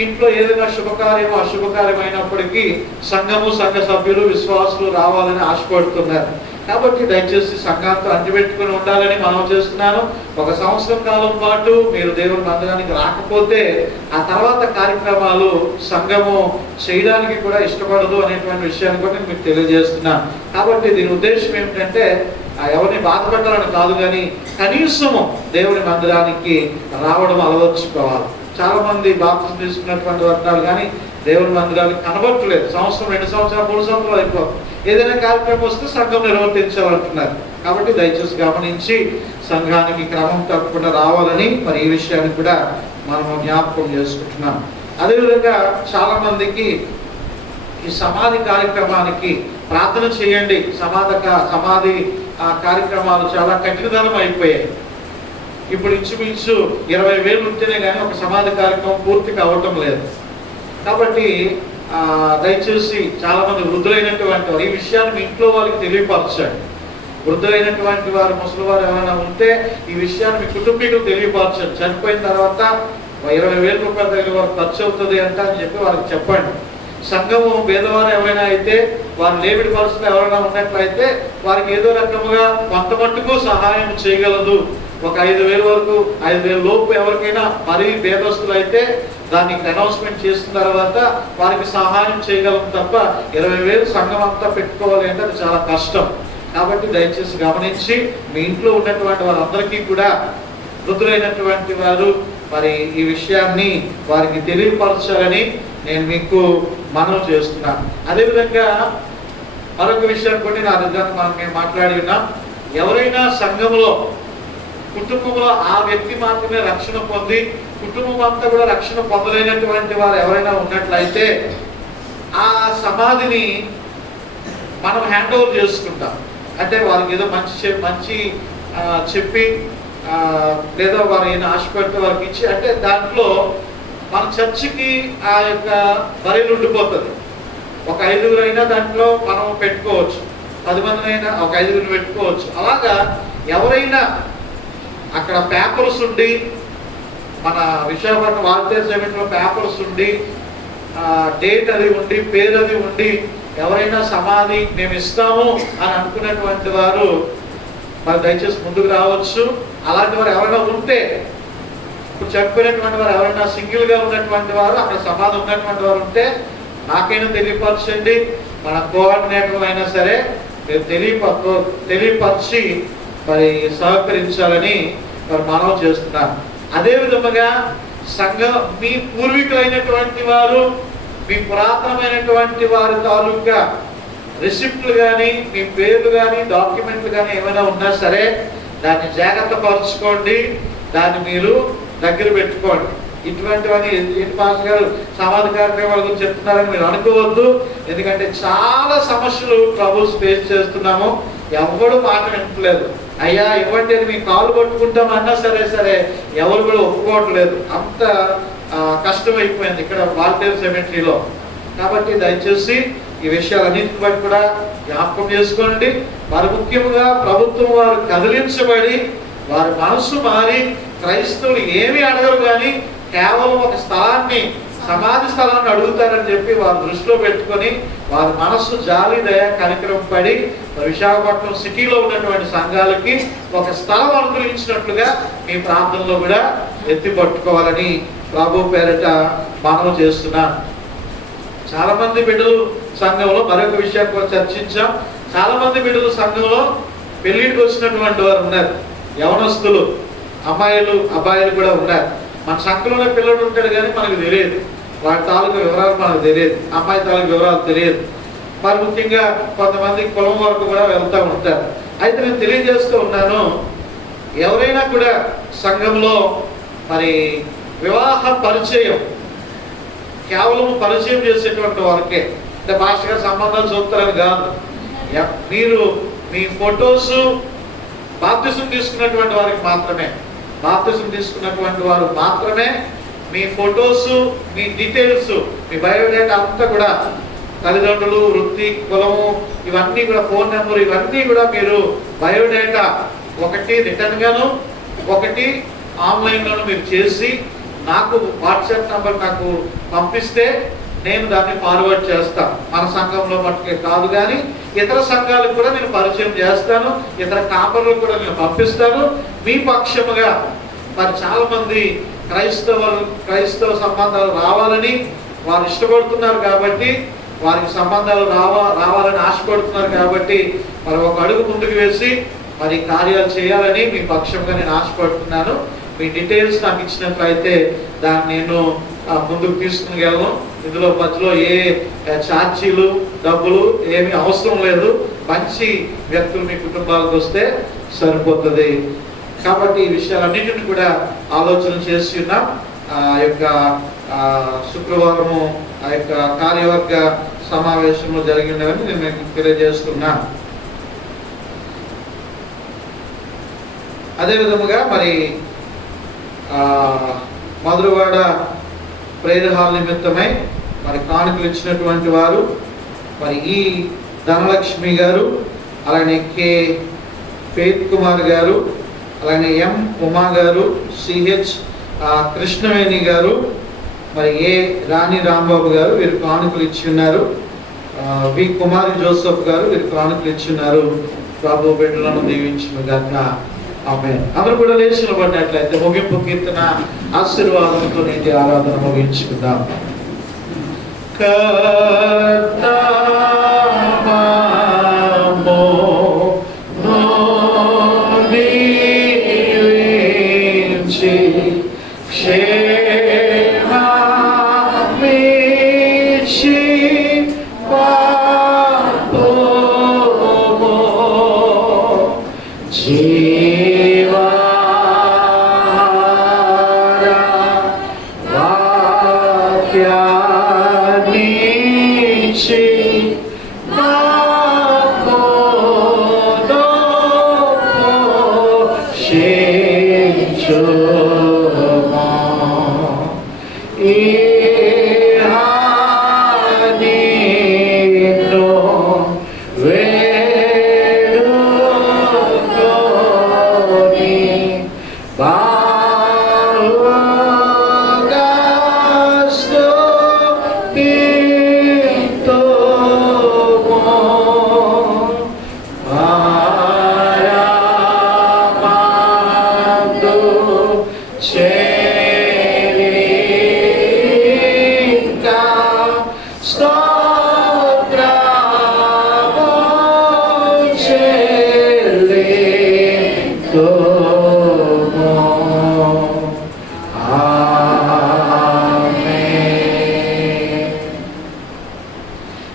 ఇంట్లో ఏదైనా శుభకార్యం అశుభకార్యం అయినప్పటికీ సంఘము, సంఘ సభ్యులు, విశ్వాసులు రావాలని ఆశపడుతున్నారు. కాబట్టి దయచేసి సంఘంతో అంటిపెట్టుకుని ఉండాలని మనం చేస్తున్నాను. 1 సంవత్సరం కాలం పాటు మీరు దేవుని మందిరానికి రాకపోతే ఆ తర్వాత కార్యక్రమాలు సంఘము చేయడానికి కూడా ఇష్టపడదు అనేటువంటి విషయాన్ని కూడా నేను మీకు తెలియజేస్తున్నాను. కాబట్టి దీని ఉద్దేశం ఏమిటంటే ఎవరిని బాధపెట్టాలని కాదు, కానీ కనీసము దేవుని మందిరానికి రావడం అలవర్చుకోవాలి. చాలా మంది బాప్తిసం తీసుకున్నటువంటి వర్గాలు కానీ దేవుని మందిరానికి కనబట్టలేదు. సంవత్సరం, 2 సంవత్సరాలు, 3 సంవత్సరాలు అయిపోతుంది. ఏదైనా కార్యక్రమం వస్తే సంఘం నిర్వర్తించాలంటున్నారు. కాబట్టి దయచేసి గమనించి సంఘానికి క్రమం తప్పకుండా రావాలని మరి ఈ విషయాన్ని కూడా మనము జ్ఞాపకం చేసుకుంటున్నాం. అదేవిధంగా చాలా మందికి ఈ సమాధి కార్యక్రమానికి ప్రార్థన చేయండి. సమాధి కార్యక్రమాలు చాలా కఠినతరం అయిపోయాయి. ఇప్పుడు ఇంచుమించు 20,000 ఉంటేనే కానీ ఒక సమాధి కార్యక్రమం పూర్తిగా అవ్వటం లేదు. కాబట్టి దయచేసి చాలా మంది వృద్ధులైనటువంటి వారు ఈ విషయాన్ని మీ ఇంట్లో వాళ్ళకి తెలియపరచండి. వృద్ధులైనటువంటి వారు, ముసలి వారు ఎవరైనా ఉంటే ఈ విషయాన్ని మీ కుటుంబీకులు తెలియపరచండి. చనిపోయిన తర్వాత 20,000 రూపాయల దగ్గర వరకు ఖర్చు అవుతుంది అంట అని చెప్పి వాళ్ళకి చెప్పండి. సంఘము పేదవారు ఎవరైనా అయితే, వారి లేబిడి పరిస్థితులు ఎవరైనా ఉన్నట్లయితే వారికి ఏదో రకముగా కొంత మట్టుకు సహాయం చేయగలదు. ఒక 5,000 వరకు, 5,000 లోపు ఎవరికైనా మరీ పేదస్తులు అయితే దాన్ని అనౌన్స్మెంట్ చేసిన తర్వాత వారికి సహాయం చేయగలం తప్ప 20,000 సంఘం అంతా పెట్టుకోవాలి అంటే అది చాలా కష్టం. కాబట్టి దయచేసి గమనించి మీ ఇంట్లో ఉన్నటువంటి వారందరికీ కూడా వృద్ధులైనటువంటి వారు మరి ఈ విషయాన్ని వారికి తెలియపరచాలని నేను మీకు మనవి చేస్తున్నాను. అదేవిధంగా మరొక విషయాన్ని కూడా మేము మాట్లాడి ఉన్నాం. ఎవరైనా సంఘంలో కుటుంబంలో ఆ వ్యక్తి మాత్రమే రక్షణ పొంది కుటుంబం అంతా కూడా రక్షణ పొందలేనటువంటి వారు ఎవరైనా ఉన్నట్లయితే ఆ సమాధిని మనం హ్యాండ్ ఓవర్ చేసుకుంటాం. అంటే వారికి ఏదో మంచి చెప్పి లేదా వారు ఏమైనా ఆశపడితే వారికి ఇచ్చి, అంటే దాంట్లో మన చర్చికి ఆ యొక్క బరీలు ఉండిపోతుంది. ఒక 5గురైనా దాంట్లో మనం పెట్టుకోవచ్చు, 10 మందినైనా ఒక 5గురిని పెట్టుకోవచ్చు. అలాగా ఎవరైనా అక్కడ పేపర్స్ ఉండి, మన విశాఖపట్నం వాల్తేరు సెమెంట్లో పేపర్స్ ఉండి, డేట్ అది ఉండి, పేరు అది ఉండి, ఎవరైనా సమాధి మేము ఇస్తాము అని అనుకున్నటువంటి వారు మరి దయచేసి ముందుకు రావచ్చు. అలాంటి వారు ఎవరైనా ఉంటే, ఇప్పుడు చెప్పినటువంటి వారు ఎవరైనా సింగిల్గా ఉన్నటువంటి వారు, అక్కడ సమాధి ఉన్నటువంటి వారు ఉంటే నాకైనా తెలియపరచండి. మన కోఆర్డినేటర్ అయినా సరే మీరు తెలియపరిచి మరి సహకరించాలని మరి మనవి చేస్తున్నాను. అదే విధముగా సంఘం మీ పూర్వీకులైనటువంటి వారు, మీ పురాతనమైనటువంటి వారి తాలూకా రిసిప్ట్లు కానీ, మీ పేర్లు కానీ, డాక్యుమెంట్లు కానీ ఏమైనా ఉన్నా సరే దాన్ని జాగ్రత్త పరుచుకోండి, దాన్ని మీరు దగ్గర పెట్టుకోండి. ఇటువంటివన్నీ ఏంటి పాస్టర్ గారు సమాధి కార్యక్రమాల గురించి చెప్తున్నారని మీరు అనుకోవద్దు. ఎందుకంటే చాలా సమస్యలు ట్రబుల్స్ ఫేస్ చేస్తున్నాము. ఎవరు మాట వింటలేదు. అయ్యా ఇవ్వండి అని మీ కాలు పట్టుకుంటాం అన్నా సరే ఎవరు కూడా ఒప్పుకోవట్లేదు. అంత కష్టమైపోయింది ఇక్కడ వాల్తేరు సెమెంటరీలో. కాబట్టి దయచేసి ఈ విషయాలన్నింటిని బట్టి కూడా జ్ఞాపకం చేసుకోండి. మరి ముఖ్యంగా ప్రభుత్వం వారు కదిలించబడి వారి మనసు మారి క్రైస్తవులు ఏమీ అడగరు కానీ కేవలం ఒక స్థలాన్ని, సమాధి స్థలాన్ని అడుగుతారని చెప్పి వారు దృష్టిలో పెట్టుకొని వారి మనస్సు జాలి దయ కనికరం పడి విశాఖపట్నం సిటీలో ఉన్నటువంటి సంఘాలకి ఒక స్థలం అనుగ్రహించినట్లుగా మీ ప్రాంతంలో కూడా ఎత్తి పట్టుకోవాలని ప్రభు పేరిట మనవి చేస్తున్నాను. చాలా మంది బిడ్డలు సంఘంలో మరొక విషయాన్ని కూడా చర్చించాం. చాలా మంది బిడ్డలు సంఘంలో పెళ్లికి వచ్చినటువంటి వారు ఉన్నారు. యవనస్తులు, అమ్మాయిలు అబ్బాయిలు కూడా ఉన్నారు. మన సంఘంలోనే పిల్లడు ఉంటాడు కానీ మనకు తెలియదు, వాటి తాలూకు వివరాలు మనకు తెలియదు, అమ్మాయి తాలూకు వివరాలు తెలియదు. మరి ముఖ్యంగా కొంతమంది కులం వరకు కూడా వెళ్తూ ఉంటారు. అయితే నేను తెలియజేస్తూ ఉన్నాను, ఎవరైనా కూడా సంఘంలో మరి వివాహ పరిచయం కేవలం పరిచయం చేసేటువంటి వారికే, అంటే మాస్టర్ గారు సంబంధాలు చూపుతారని కాదు. మీరు మీ ఫొటోస్ బాప్తిసం తీసుకున్నటువంటి వారికి మాత్రమే, బాప్తిసం తీసుకున్నటువంటి వారు మాత్రమే మీ ఫొటోస్, మీ డీటెయిల్స్, మీ బయోడేటా అంతా కూడా తల్లిదండ్రులు, వృత్తి, కులము, ఇవన్నీ కూడా ఫోన్ నెంబర్, ఇవన్నీ కూడా మీరు బయోడేటా ఒకటి రిటర్న్ గాను ఒకటి ఆన్లైన్లోనూ మీరు చేసి నాకు వాట్సాప్ నెంబర్ నాకు పంపిస్తే నేను దాన్ని ఫార్వర్డ్ చేస్తాను. మన సంఘంలో మట్టుకే కాదు కానీ ఇతర సంఘాలకు కూడా నేను పరిచయం చేస్తాను, ఇతర కాపర్లకు కూడా నేను పంపిస్తాను. మీ పక్షముగా మరి చాలా మంది క్రైస్తవ సంబంధాలు రావాలని వారు ఇష్టపడుతున్నారు కాబట్టి, వారికి సంబంధాలు రావాలని ఆశపడుతున్నారు కాబట్టి మరి ఒక అడుగు ముందుకు వేసి మరి కార్యాలు చేయాలని మీ పక్షంగా నేను ఆశపడుతున్నాను. మీ డీటెయిల్స్ నాకు ఇచ్చినట్లయితే దాన్ని నేను ముందుకు తీసుకుని వెళ్ళను. ఇందులో మధ్యలో ఏ ఛార్జీలు, డబ్బులు ఏమీ అవసరం లేదు. మంచి వ్యక్తులు మీ కుటుంబాలకు వస్తే సరిపోతుంది. కాబట్టి ఈ విషయాలన్నింటినీ కూడా ఆలోచన చేసి ఉన్నాం. ఆ యొక్క శుక్రవారము ఆ యొక్క కార్యవర్గ సమావేశంలో జరిగినవని నేను మీకు తెలియజేస్తున్నాను. అదేవిధముగా మరి మధురవాడ ప్రేయర్ హాల్ నిమిత్తమై మరి కానుకలు ఇచ్చినటువంటి వారు మరి ఈ ధనలక్ష్మి గారు, అలానే కె ఫేత్ కుమార్ గారు, అలానే ఎం ఉమా గారు, సిహెచ్ కృష్ణవేణి గారు, మరి ఏ రాణి రాంబాబు గారు వీరు కానుకలు ఇచ్చి ఉన్నారు. వి కుమారి జోసఫ్ గారు వీరు కానుకలు ఇచ్చి ఉన్నారు. ప్రభు బిడ్డలను దీవించును గాక. ఆమేన్. అందరూ కూడా లేచి నిలబడినట్లయితే ముగింపు కీర్తన ఆశీర్వాదంతో నేటి ఆరాధన ముగించుకుందాం.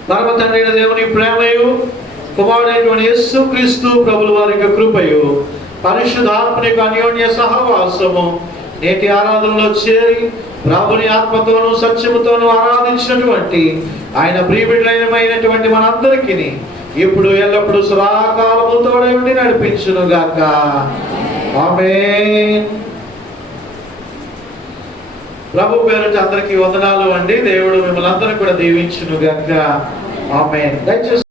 పరమతండ్రైన దేవుని ప్రేమయు కుమారుడైనటువంటి యేసుక్రీస్తు ప్రభుల వారి యొక్క కృపయు పరిశుద్ధాత్మని యొక్క అన్యోన్య సహవాసము నేటి ఆరాధనలో చేరి ప్రభుని ఆత్మతోనూ సత్యముతోనూ ఆరాధించినటువంటి ఆయన ప్రియబిడ్డలైనటువంటి మనందరికీ ఇప్పుడు ఎల్లప్పుడూ సదాకాలము తోడై ఉండి నడిపించును గాక. ఆమేన్. ప్రభు పేరు అందరికీ వందనాలు అండి. దేవుడు మిమ్మల్ని అందరూ కూడా దీవించును గాక. ఆమేన్. దయచేసి